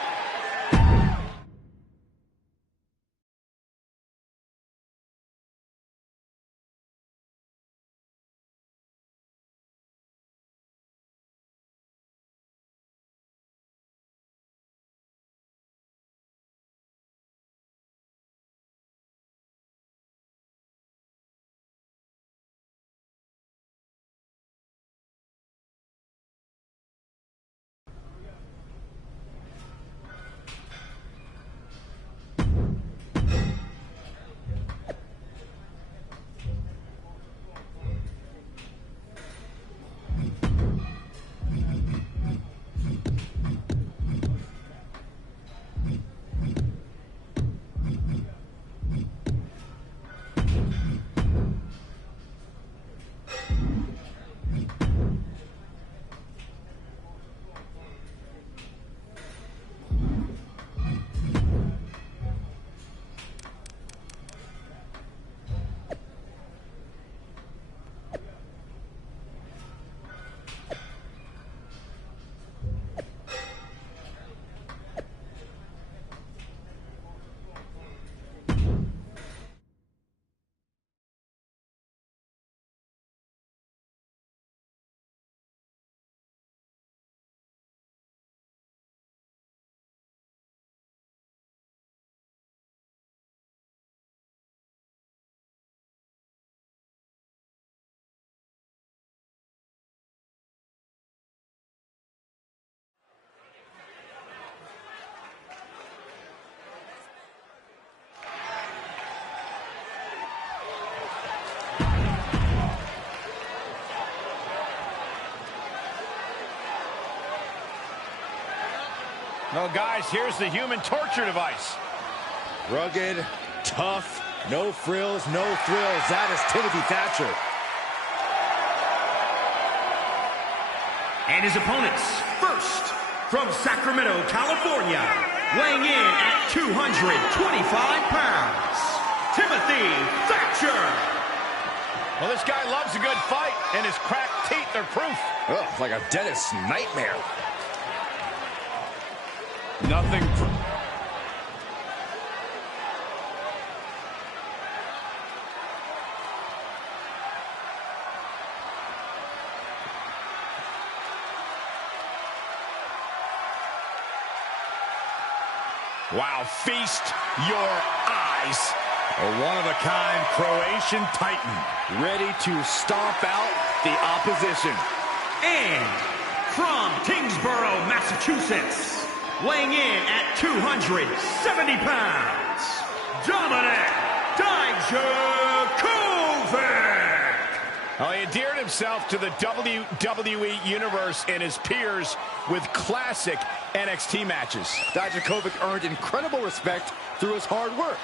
No, guys, here's the human torture device. Rugged, tough, no frills, no thrills. That is Timothy Thatcher. And his opponents, first, from Sacramento, California, weighing in at 225 pounds, Timothy Thatcher. Well, this guy loves a good fight, and his cracked teeth are proof. Ugh, like a dentist's nightmare. Nothing. Wow, feast your eyes. A one-of-a-kind Croatian titan, Ready to stomp out the opposition. And from Kingsborough, Massachusetts, weighing in at 270 pounds, Dominic Dijakovic. Well, he endeared himself to the WWE Universe and his peers with classic NXT matches. Dijakovic earned incredible respect through his hard work.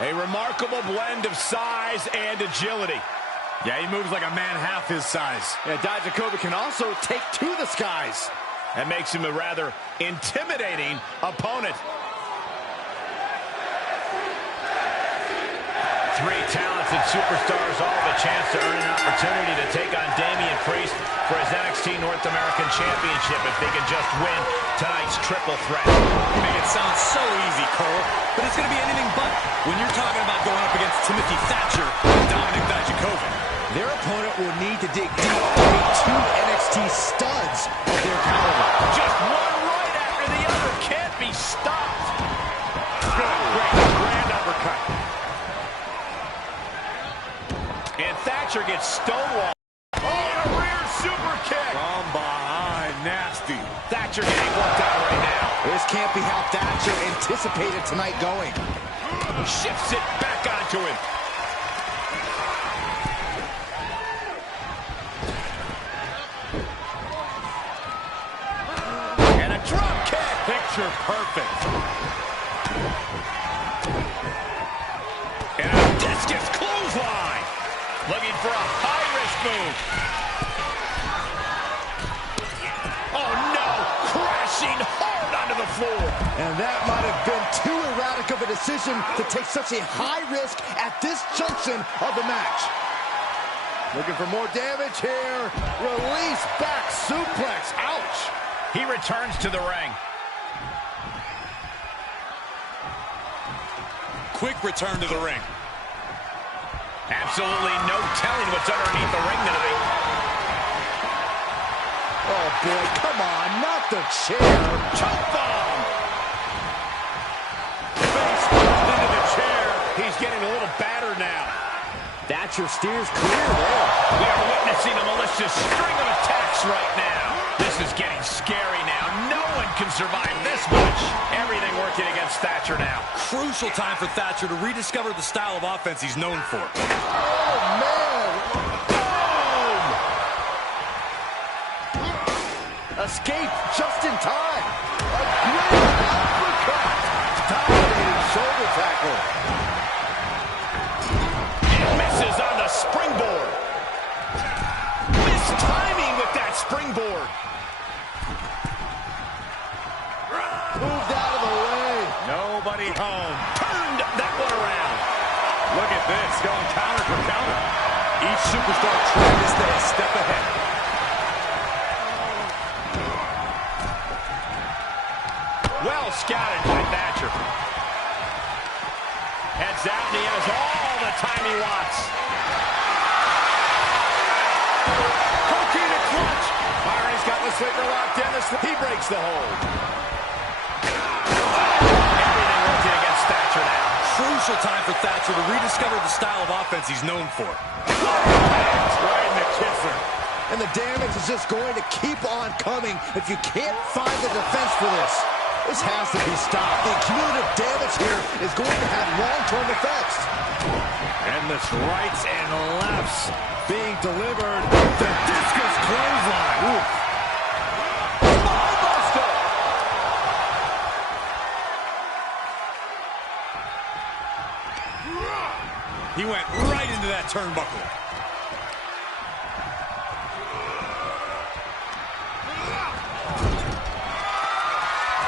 A remarkable blend of size and agility. Yeah, he moves like a man half his size. Yeah, Dijakovic can also take to the skies. That makes him a rather intimidating opponent. Three talented superstars all have a chance to earn an opportunity to take on Damian Priest for his NXT North American Championship if they can just win tonight's triple threat. You make it sound so easy, Cole, but it's going to be anything but when you're talking about going up against Timothy Thatcher and Dominic Dijakovic. Their opponent will need to dig deep to beat two NXT studs of their caliber. Just one right after the other can't be stopped. Good, great, grand uppercut. And Thatcher gets stonewalled. Oh, a rear super kick. From behind, nasty. Thatcher getting worked out right now. This can't be how Thatcher anticipated tonight going. Shifts it back onto him. And a drop kick. Picture perfect. And a discus clothesline. Looking for a high-risk move. Oh, no. Crashing hard onto the floor. And that might have been too erratic of a decision to take such a high risk at this junction of the match. Looking for more damage here. Release back suplex. Ouch. He returns to the ring. Quick return to the ring. Absolutely no telling what's underneath the ring tonight. Oh, boy, come on, not the chair. Chop bomb. Face first into the chair. He's getting a little battered now. Thatcher steers clear there. We are witnessing a malicious string of attacks right now. This is getting scary now. No one can survive this much. Everything working against Thatcher now. Crucial time for Thatcher to rediscover the style of offense he's known for. Oh, man. Boom. Escape just in time. A great uppercut. Dominating shoulder tackle. It misses on the springboard. Missed timing with that springboard. Moved out of the way. Nobody home. Turned that one around. Look at this, going counter for counter. Each superstar trying to stay a step ahead. Well scouted by Thatcher. Heads out and he has all the time he wants. Coquina clutch. Byron's got the sleeper locked in. He breaks the hold. Everything working against Thatcher now. Crucial time for Thatcher to rediscover the style of offense he's known for. Right in the kisser. And the damage is just going to keep on coming if you can't find the defense for this. This has to be stopped. The cumulative damage here is going to have long-term effects. And this rights and lefts being delivered. The discus clothesline. Ooh. He went right into that turnbuckle.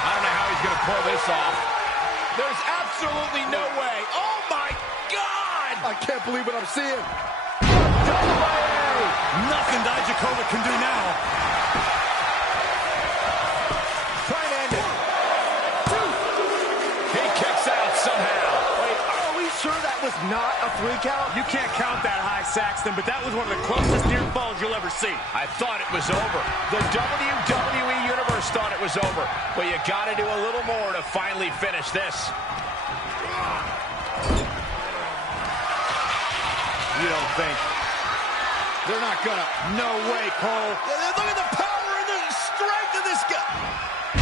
I don't know how he's going to pull this off. There's absolutely no way. Oh, my God! I can't believe what I'm seeing. Nothing Dijakovic can do now. Try and end it. He kicks out somehow. Wait, are we sure that was not a 3 count? You can't count that high, Saxton, but that was one of the closest near falls you'll ever see. I thought it was over. The WWE Universe thought it was over. But you got to do a little more to finally finish this. You don't think? They're not gonna. No way, Cole. Look at the power and the strength of this guy.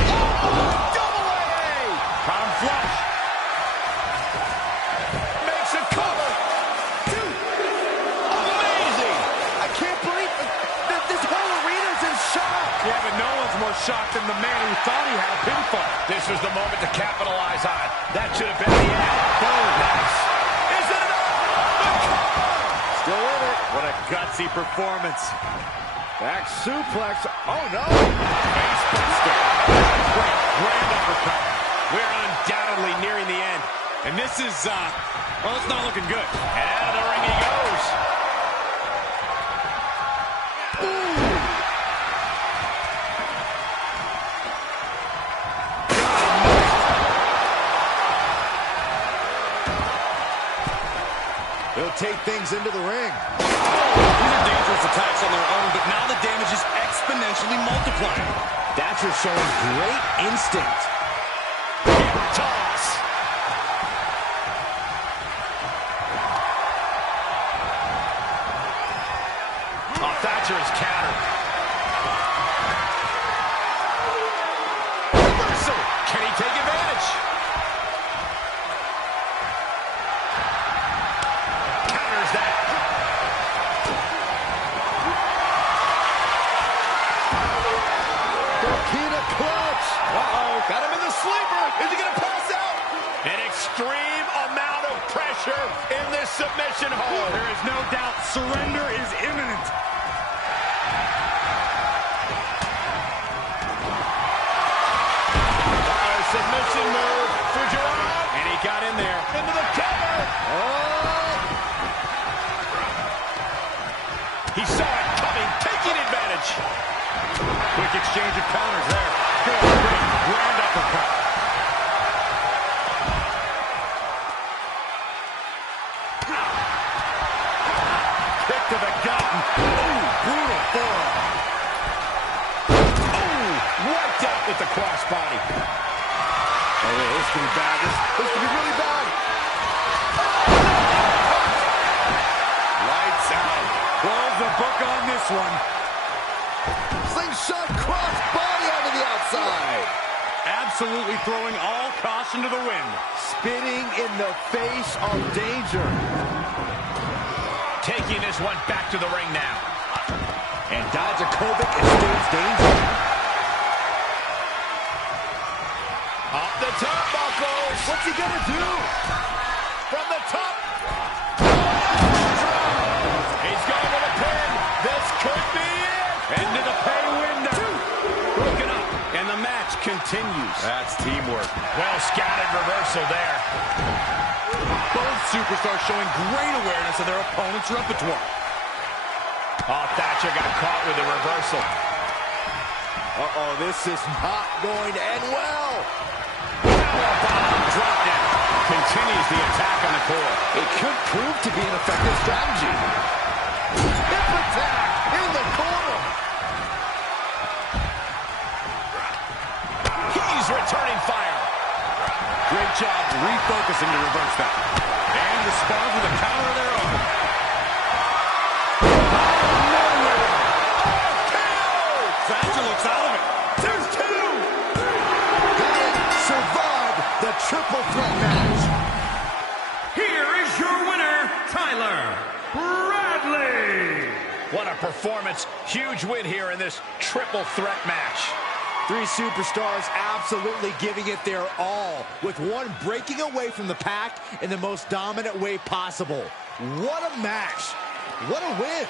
Oh, double AA. Caught him flush. Makes a cover. Two. Amazing. I can't believe that this whole arena's in shock. Yeah, but no one's more shocked than the man who thought he had a pinfall. This was the moment to capitalize on. That should have been the end. Boom. Nice. Is it enough? The cover. Still in it. What a gutsy performance. Back suplex. Oh, no. Face buster. Great grand uppercut. We're undoubtedly nearing the end. And this is, well, it's not looking good. And out of the ring he goes. He'll take things into the ring. These are dangerous attacks on their own, but now the damage is exponentially multiplying. Thatcher showing great instinct. Toss. Oh, Thatcher is countered. Reversal. Can he take advantage? Counters that. Torpedo clutch. Uh-oh. Got him in the sleeper. Is he going to pass out? An extreme amount of pressure in this submission hold. There is no doubt surrender is imminent. Submission move for Gerard. And he got in there. Into the cover. Oh! He saw it coming, taking advantage. Quick exchange of counters there. Great grand uppercut. Kick to the gut. Ooh, brutal forearm. Ooh, wiped out with the crossbody. Oh, this could be bad. This could be really bad. Lights out. Close the book on this one. Slingshot cross body onto the outside. Absolutely throwing all caution to the wind. Spitting in the face of danger. Taking this one back to the ring now. And Dijakovic escapes danger. Up the top, Buckles. What's he gonna do? From the top. He's going with a pin. This could be it. Into the pay window. Broken up, and the match continues. That's teamwork. Well scouted reversal there. Both superstars showing great awareness of their opponent's repertoire. Oh, Thatcher got caught with the reversal. Uh-oh, this is not going to end well. Drop down. Continues the attack on the core. It could prove to be an effective strategy. Hip attack in the corner. He's returning fire. Great job refocusing to reverse that. And responds with a counter of their own. Thatcher looks out of it. There's two. Got it. Survived the triple threat match. Here is your winner, Tyler Bradley. What a performance. Huge win here in this triple threat match. Three superstars absolutely giving it their all, with one breaking away from the pack in the most dominant way possible. What a match. What a win.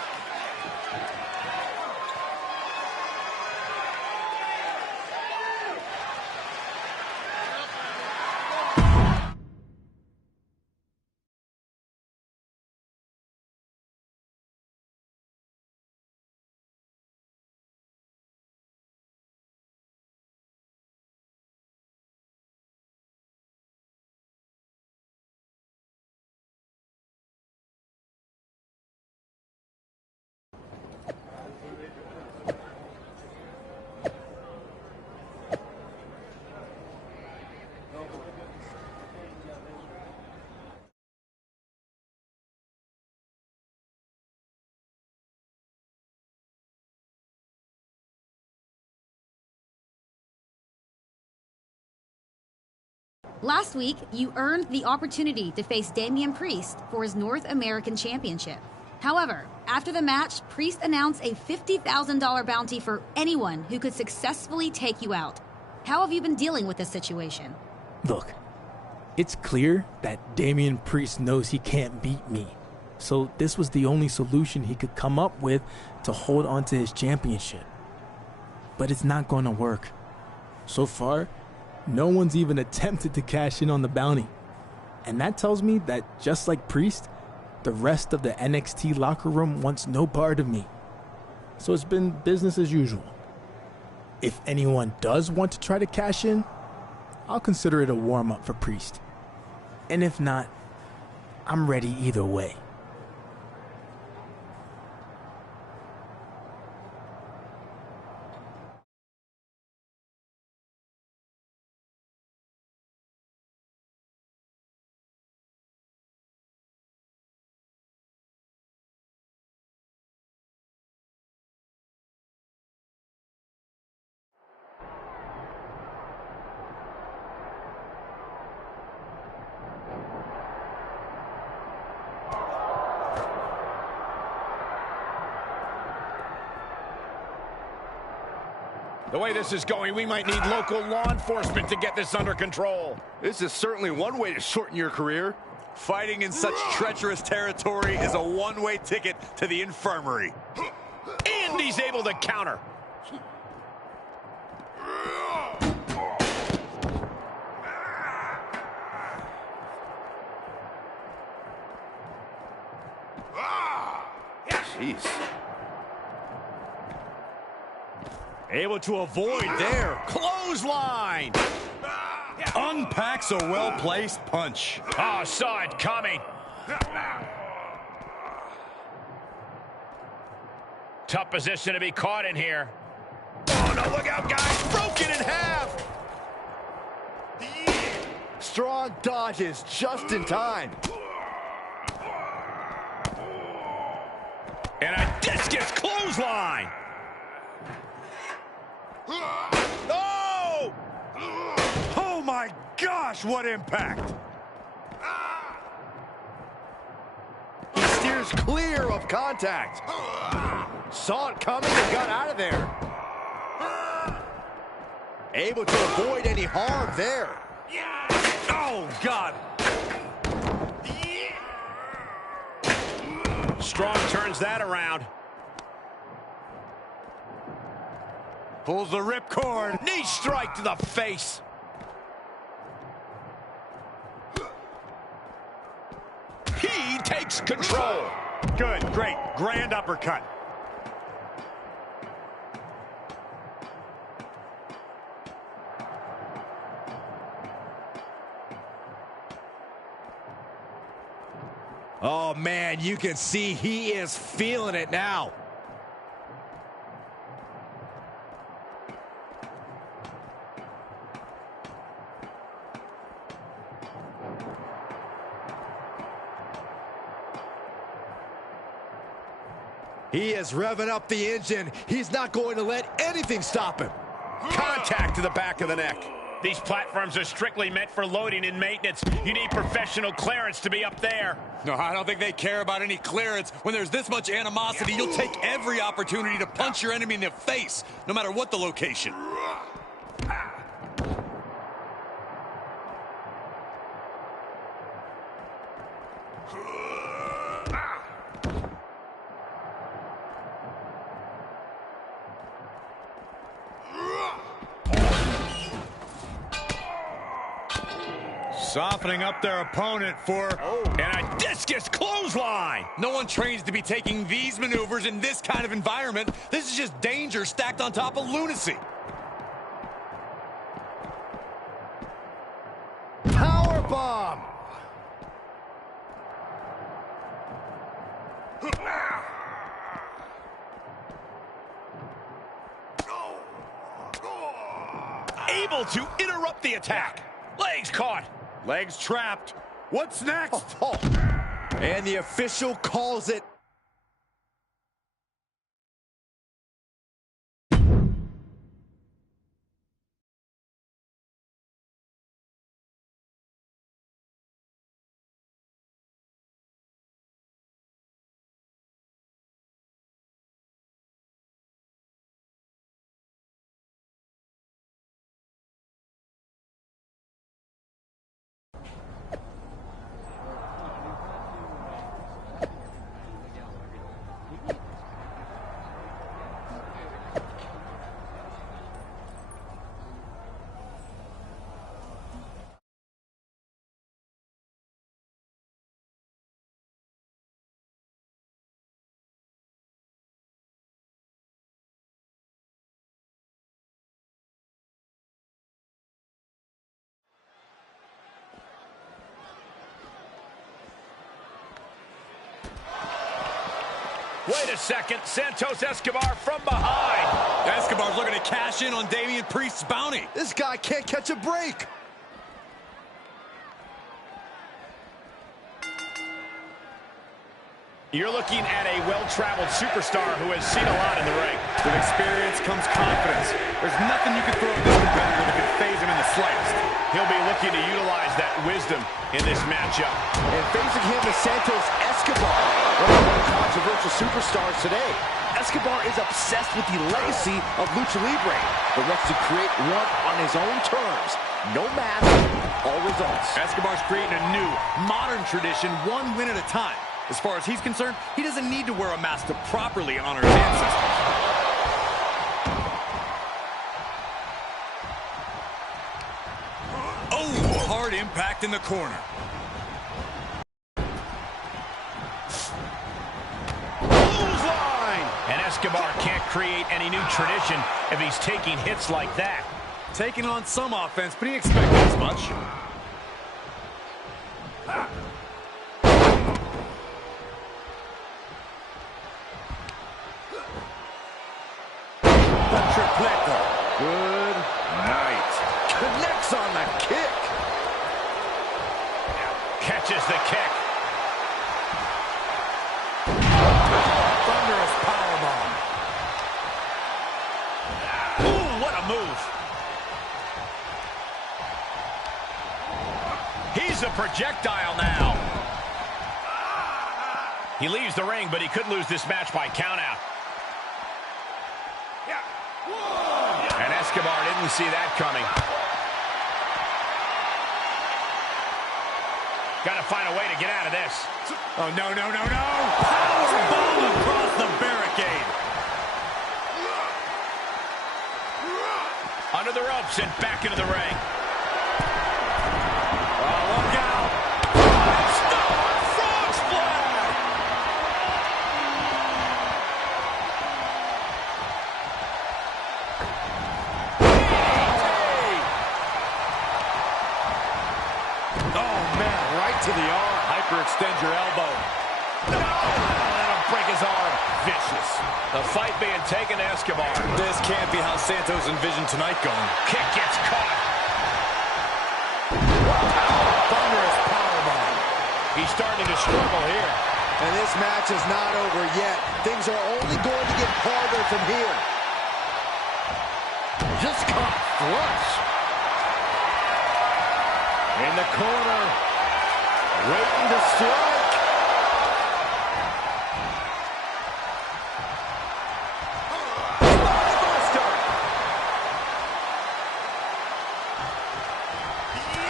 Last week, you earned the opportunity to face Damian Priest for his North American Championship. However, after the match, Priest announced a $50,000 bounty for anyone who could successfully take you out. How have you been dealing with this situation? Look, it's clear that Damian Priest knows he can't beat me. So this was the only solution he could come up with to hold on to his championship. But it's not going to work. So far, no one's even attempted to cash in on the bounty. And that tells me that just like Priest, the rest of the NXT locker room wants no part of me. So it's been business as usual. If anyone does want to try to cash in, I'll consider it a warm-up for Priest. And if not, I'm ready either way. The way this is going, we might need local law enforcement to get this under control. This is certainly one way to shorten your career. Fighting in such treacherous territory is a one-way ticket to the infirmary. And he's able to counter. Jeez. Able to avoid there. Clothesline. Unpacks a well-placed punch. Oh, saw it coming. Tough position to be caught in here. Oh, no, look out, guys. Broken in half. Strong dodges just in time. And a discus clothesline. Oh! Oh my gosh, what impact! He steers clear of contact. Saw it coming and got out of there. Able to avoid any harm there. Oh, God! Strong turns that around. Pulls the ripcord. Knee strike to the face. He takes control. Good, great, grand uppercut. Oh, man, you can see he is feeling it now. He is revving up the engine. He's not going to let anything stop him. Contact to the back of the neck. These platforms are strictly meant for loading and maintenance. You need professional clearance to be up there. No, I don't think they care about any clearance. When there's this much animosity, you'll take every opportunity to punch your enemy in the face, no matter what the location. Softening up their opponent for... And a discus clothesline. No one trains to be taking these maneuvers in this kind of environment. This is just danger stacked on top of lunacy. Power bomb. Able to interrupt the attack. Legs caught. Legs trapped. What's next? And the official calls it Wait a second. Santos Escobar from behind. Escobar's looking to cash in on Damian Priest's bounty. This guy can't catch a break. You're looking at a well-traveled superstar who has seen a lot in the ring. With experience comes confidence. There's nothing you can throw at this competitor that could faze him in the slightest. He'll be looking to utilize that wisdom in this matchup. And facing him is Santos Escobar, one of the more controversial superstars today. Escobar is obsessed with the legacy of Lucha Libre, but wants to create one on his own terms. No mask, all results. Escobar's creating a new, modern tradition, one win at a time. As far as he's concerned, he doesn't need to wear a mask to properly honor his ancestors. Oh, hard impact in the corner. Clothesline! And Escobar can't create any new tradition if he's taking hits like that. Taking on some offense, but he expected as much. Good night. Connects on the kick. Catches the kick. Thunderous powerbomb. Ooh, what a move. He's a projectile now. He leaves the ring, but he could lose this match by countout. And Escobar didn't see that coming. Got to find a way to get out of this. Oh, no, no, no, no. Powerbomb across the barricade. Under the ropes and back into the ring. Oh, look out. Stop! Frog splash! To the arm. Hyperextend your elbow. No! That'll break his arm. Vicious. The fight being taken to Escobar. This can't be how Santos envisioned tonight going. Kick gets caught. Thunderous powerbomb. He's starting to struggle here. And this match is not over yet. Things are only going to get harder from here. Just caught flush. In the corner. Waiting to strike.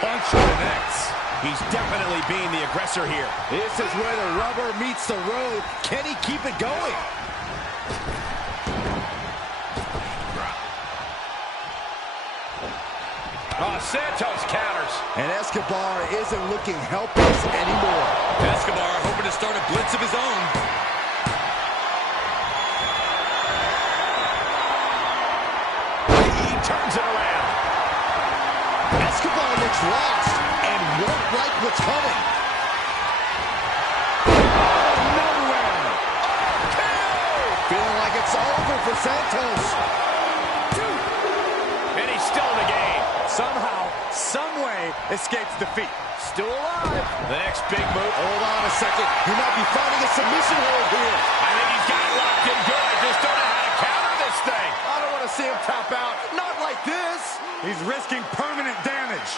Punch connects. He's definitely being the aggressor here. This is where the rubber meets the road. Can he keep it going? Oh, Santos counters. And Escobar isn't looking helpless anymore. Escobar hoping to start a blitz of his own. He turns it around. Escobar looks lost and won't like what's coming. Nowhere. Feeling like it's over for Santos. And he's still in the game. Somehow, someway, escapes defeat. Still alive. The next big move. Hold on a second. He might be finding a submission hold here. I think he's got it locked in good. I just don't know how to counter this thing. I don't want to see him tap out. Not like this. He's risking permanent damage.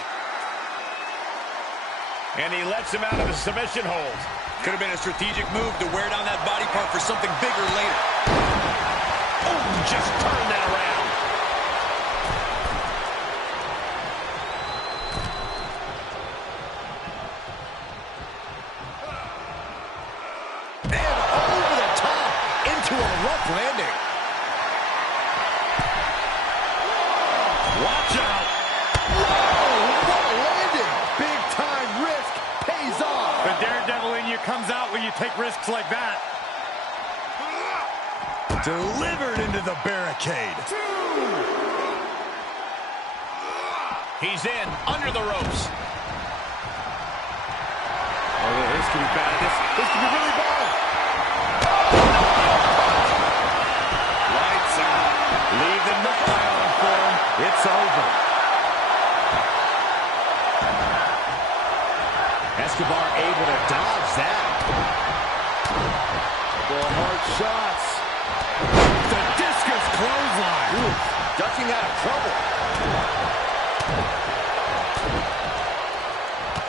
And he lets him out of the submission hold. Could have been a strategic move to wear down that body part for something bigger later. Oh, just turn that around. Landing. Watch out. Whoa, what a landing. Big time risk pays off. The daredevil in you comes out when you take risks like that. Delivered into the barricade. He's in, under the ropes. Oh, this could be bad. This could be really bad. It's over. Escobar able to dodge that. Well, hard shots. The discus clothesline. Ooh, ducking out of trouble.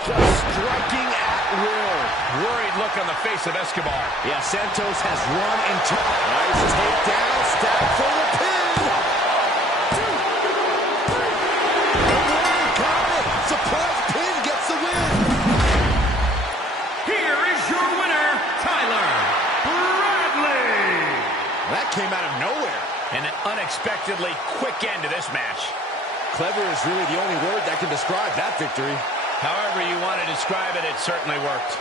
Just striking at will. Worried look on the face of Escobar. Yeah, Santos has run into... Nice takedown, step for the pin. 2, 3. Got it. Surprise pin gets the win. Here is your winner, Tyler Bradley. That came out of nowhere. And an unexpectedly quick end to this match. Clever is really the only word that can describe that victory. However you want to describe it, it certainly worked.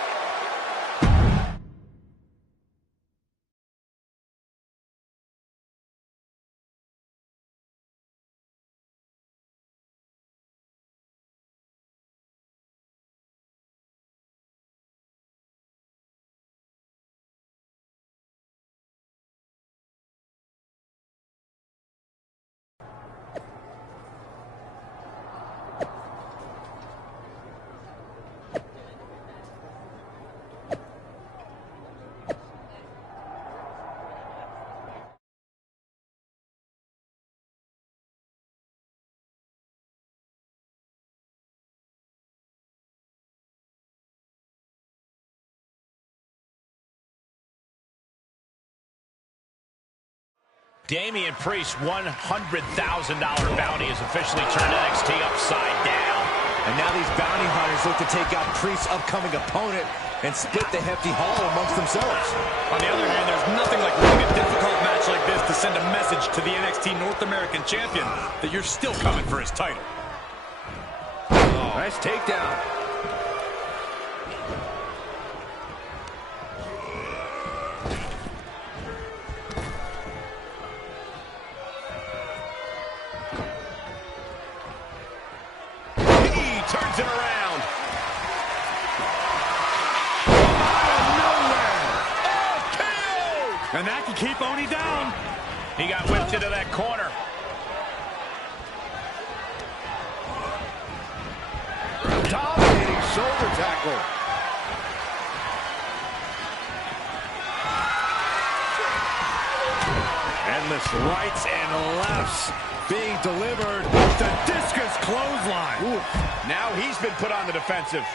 Damian Priest's $100,000 bounty is officially turned NXT upside down. And now these bounty hunters look to take out Priest's upcoming opponent and split the hefty haul amongst themselves. On the other hand, there's nothing like winning a difficult match like this to send a message to the NXT North American Champion that you're still coming for his title. Oh, nice takedown. Turns it around. Out of nowhere. Oh, KO! And that can keep Oni down. He got whipped into that corner. Dominating shoulder tackle. Endless rights and lefts being delivered. The discus clothesline. Ooh. Now he's been put on the defensive.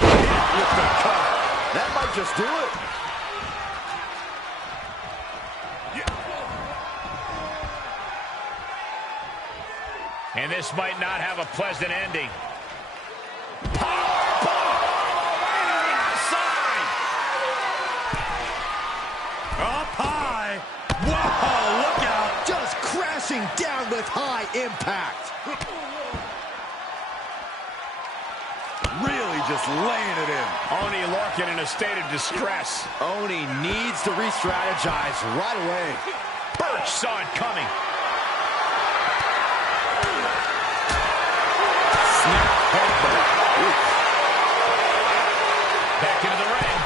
With the cover. That might just do it. And this might not have a pleasant ending. Up high. Whoa, look out. Just crashing down with high impact. Really just laying it in. Oni Lorcan in a state of distress. Oni needs to re-strategize right away. Birch saw it coming. Snap headbutt. Back into the ring.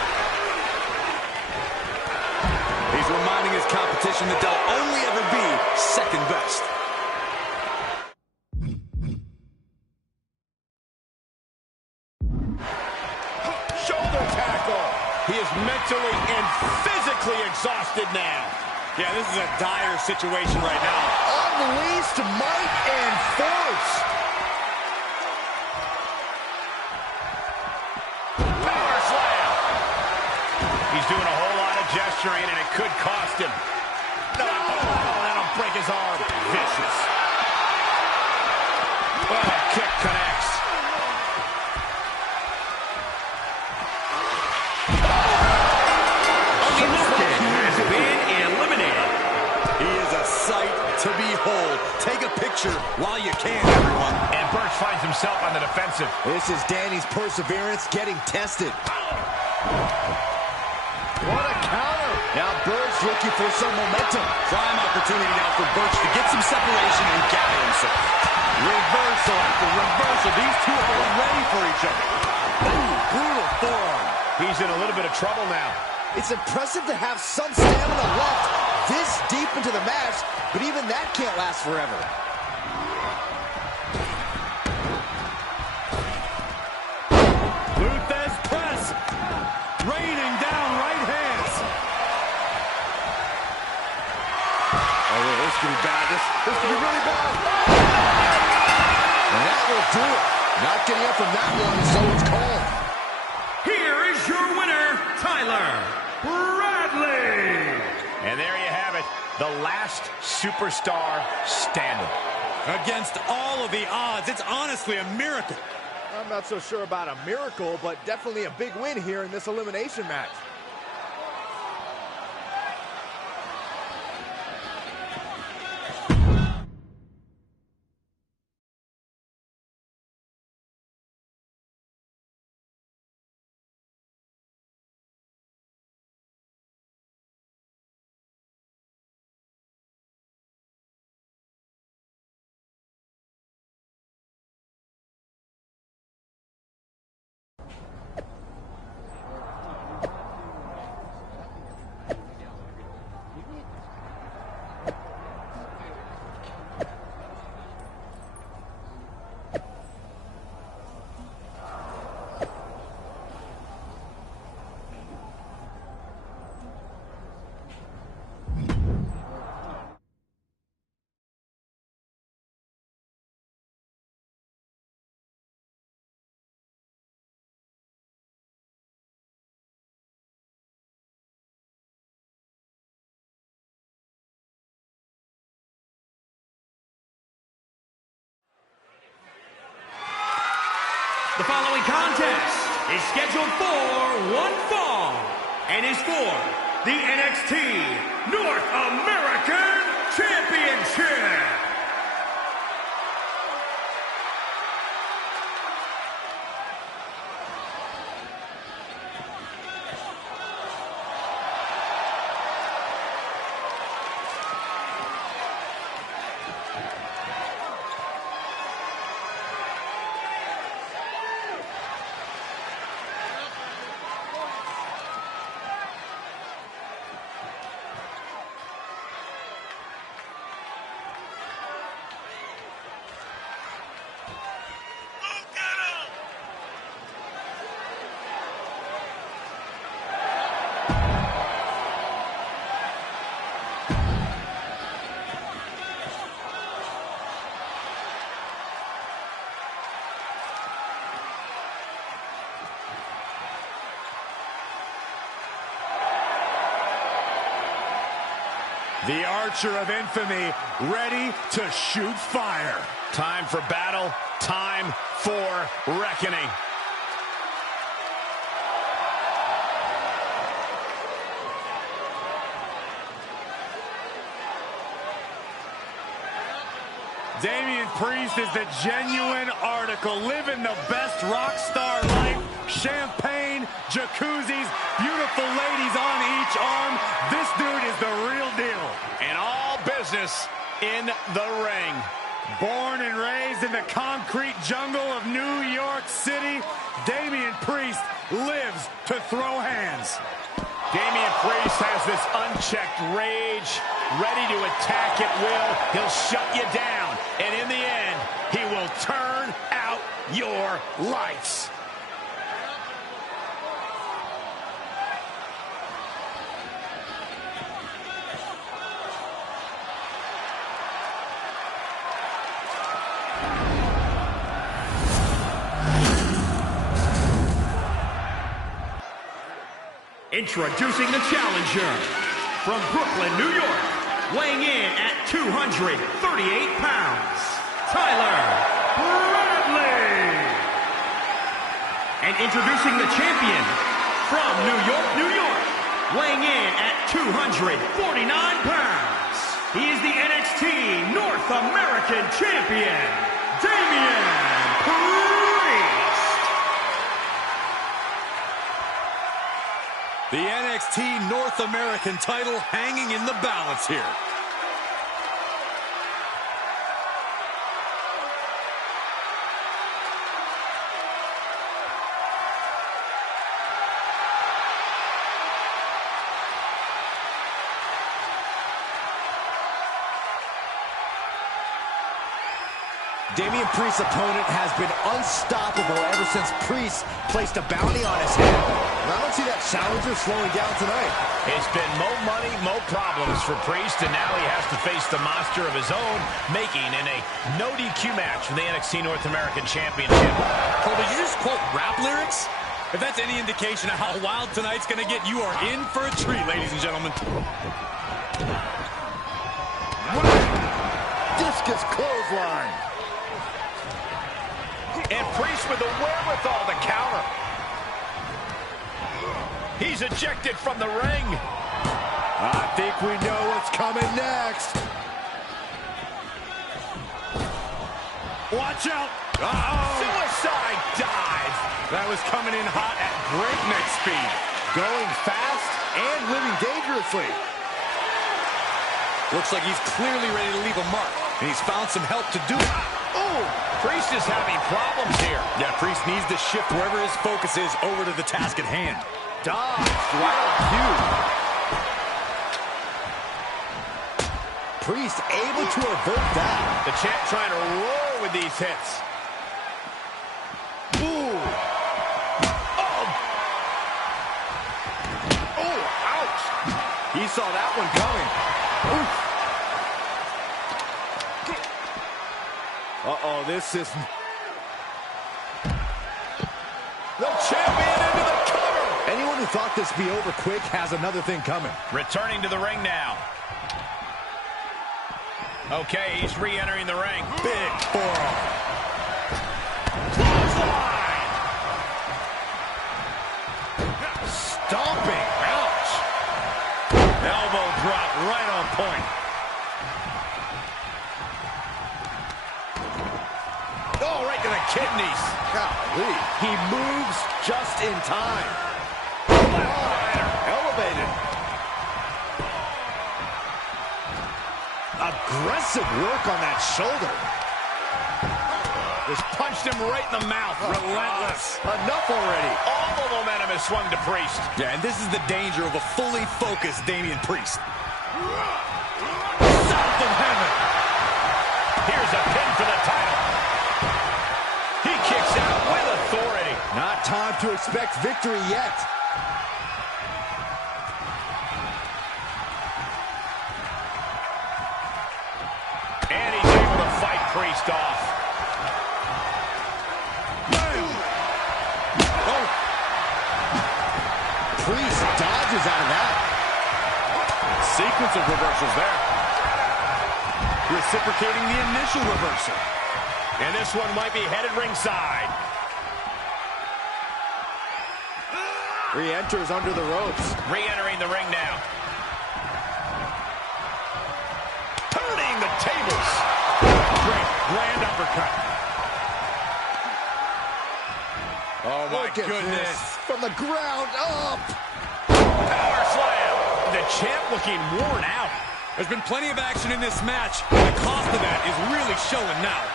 He's reminding his competition that they'll only ever be second best. Shoulder tackle. He is mentally and physically exhausted now. Yeah, this is a dire situation right now. Unleashed might and force. Power slam. He's doing a whole lot of gesturing, and it could cost him. No, that'll break his arm. Vicious. Oh, kick connects. To behold. Take a picture while you can, everyone. And Birch finds himself on the defensive. This is Danny's perseverance getting tested. What a counter. Now Birch looking for some momentum. Prime opportunity now for Birch to get some separation and gather himself. Reversal after reversal. These two are ready for each other. Ooh, brutal forearm. He's in a little bit of trouble now. It's impressive to have some stamina left this deep into the match, but even that can't last forever. this. This could be really bad. And that will do it. Not getting up from that one, so it's called. Here is your winner, Tyler Bradley. And there you have it, the last superstar standing. Against all of the odds, it's honestly a miracle. I'm not so sure about a miracle, but definitely a big win here in this elimination match. The following contest is scheduled for one fall and is for the NXT North American Championship. The Archer of Infamy, ready to shoot fire. Time for battle, time for reckoning. Damian Priest is the genuine article, living the best rock star life. Champagne, jacuzzis, beautiful ladies on each arm. This dude is the real deal. And all business in the ring. Born and raised in the concrete jungle of New York City, Damian Priest lives to throw hands. Damian Priest has this unchecked rage, ready to attack at will. He'll shut you down, and in the end, he will turn out your lights. Introducing the challenger from Brooklyn, New York, weighing in at 238 pounds, Tyler Bradley. And introducing the champion from New York, New York, weighing in at 249 pounds, he is the NXT North American Champion, Damian Priest. The NXT North American title hanging in the balance here. Damian Priest's opponent has been unstoppable ever since Priest placed a bounty on his head. And I don't see that challenger slowing down tonight. It's been mo money, mo problems for Priest, and now he has to face the monster of his own, making in a no DQ match for the NXT North American Championship. Cole, did you just quote rap lyrics? If that's any indication of how wild tonight's gonna get, you are in for a treat, ladies and gentlemen. Discus clothesline. And Priest with the wherewithal to counter. He's ejected from the ring. I think we know what's coming next. Watch out! Suicide dive. That was coming in hot at breakneck speed. Going fast and living dangerously. Looks like he's clearly ready to leave a mark, and he's found some help to do it. Oh, Priest is having problems here. Yeah, Priest needs to shift wherever his focus is over to the task at hand. Dodged right on cue. Priest able to avert that. The champ trying to roar with these hits. Ooh. Oh. Oh, ouch. He saw that one coming. Oof. Uh-oh, this is... The champion into the cover. Anyone who thought this would be over quick has another thing coming. Returning to the ring now. Okay, he's re-entering the ring. Big forearm. Clothesline. Stomping. Ouch. Elbow drop right on point. Oh, right to the kidneys. Golly. He moves just in time. Elevated. Aggressive work on that shoulder. Just punched him right in the mouth. Relentless. Enough already. All the momentum is swung to Priest. Yeah, and this is the danger of a fully focused Damian Priest. South of heaven. Here's a pin for the title. He kicks out with authority. Not time to expect victory yet. And he's able to fight Priest off. Oh. Priest dodges out of that. Sequence of reversals there. Reciprocating the initial reversal. And this one might be headed ringside. Re-enters under the ropes. Re-entering the ring now. Turning the tables. Great grand uppercut. Oh, my Look at goodness. this. From the ground up. Power slam. The champ looking worn out. There's been plenty of action in this match, and the cost of that is really showing now.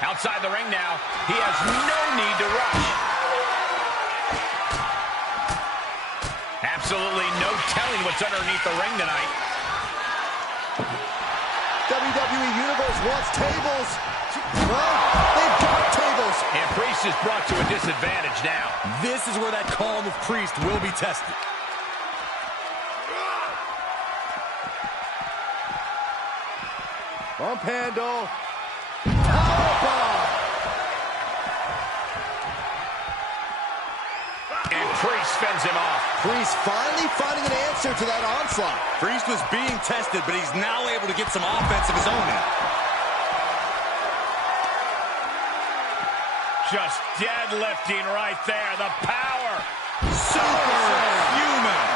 Outside the ring now. He has no need to rush. Absolutely no telling what's underneath the ring tonight. WWE Universe wants tables. Well, they've got tables. And Priest is brought to a disadvantage now. This is where that calm of Priest will be tested. Bump handle. Powerbomb. And Priest fends him off. Priest finally finding an answer to that onslaught. Priest was being tested, but he's now able to get some offense of his own in. Just deadlifting right there. The power. Superhuman.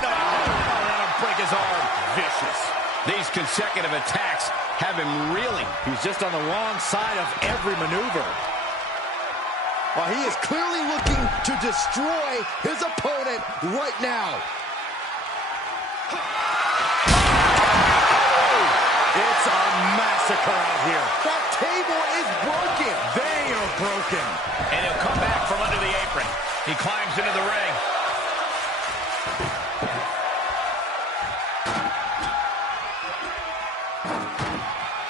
That'll break his arm. Vicious. These consecutive attacks have him reeling. He's just on the wrong side of every maneuver. He is clearly looking to destroy his opponent right now. It's a massacre out here. That table is broken. They are broken. And he'll come back from under the apron. He climbs into the ring.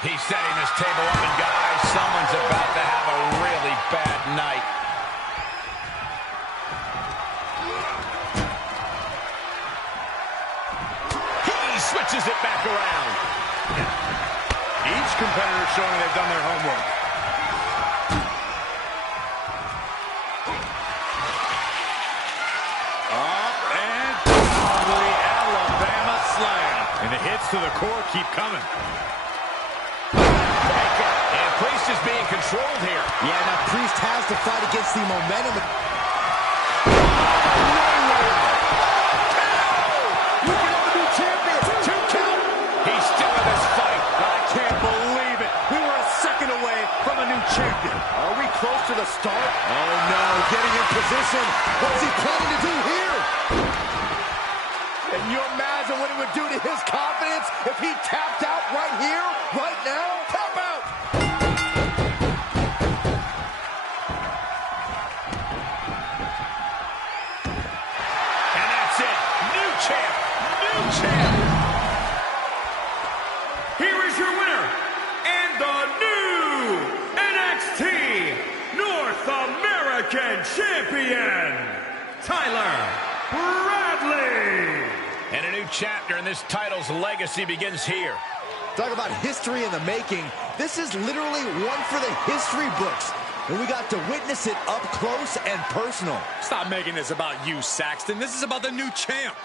He's setting this table up, and guys, someone's about to have a really bad night. He switches it back around. Each competitor showing they've done their homework. Up and the Alabama slam. And the hits to the core keep coming. And Priest is being controlled here. Yeah, now Priest has to fight against the momentum. You can have a new champion. 2 count. He's still in this fight. I can't believe it. We were a second away from a new champion. Are we close to the start? Oh no, getting in position. What's he planning to do here? Can you imagine what it would do to his confidence if he tapped out right here, right now? Tap out! And that's it. New champ. New champ. Here is your winner, and the new NXT North American Champion, Tyler Bradley. And a new chapter in this title's legacy begins here. Talk about history in the making. This is literally one for the history books. And we got to witness it up close and personal. Stop making this about you, Saxton. This is about the new champ.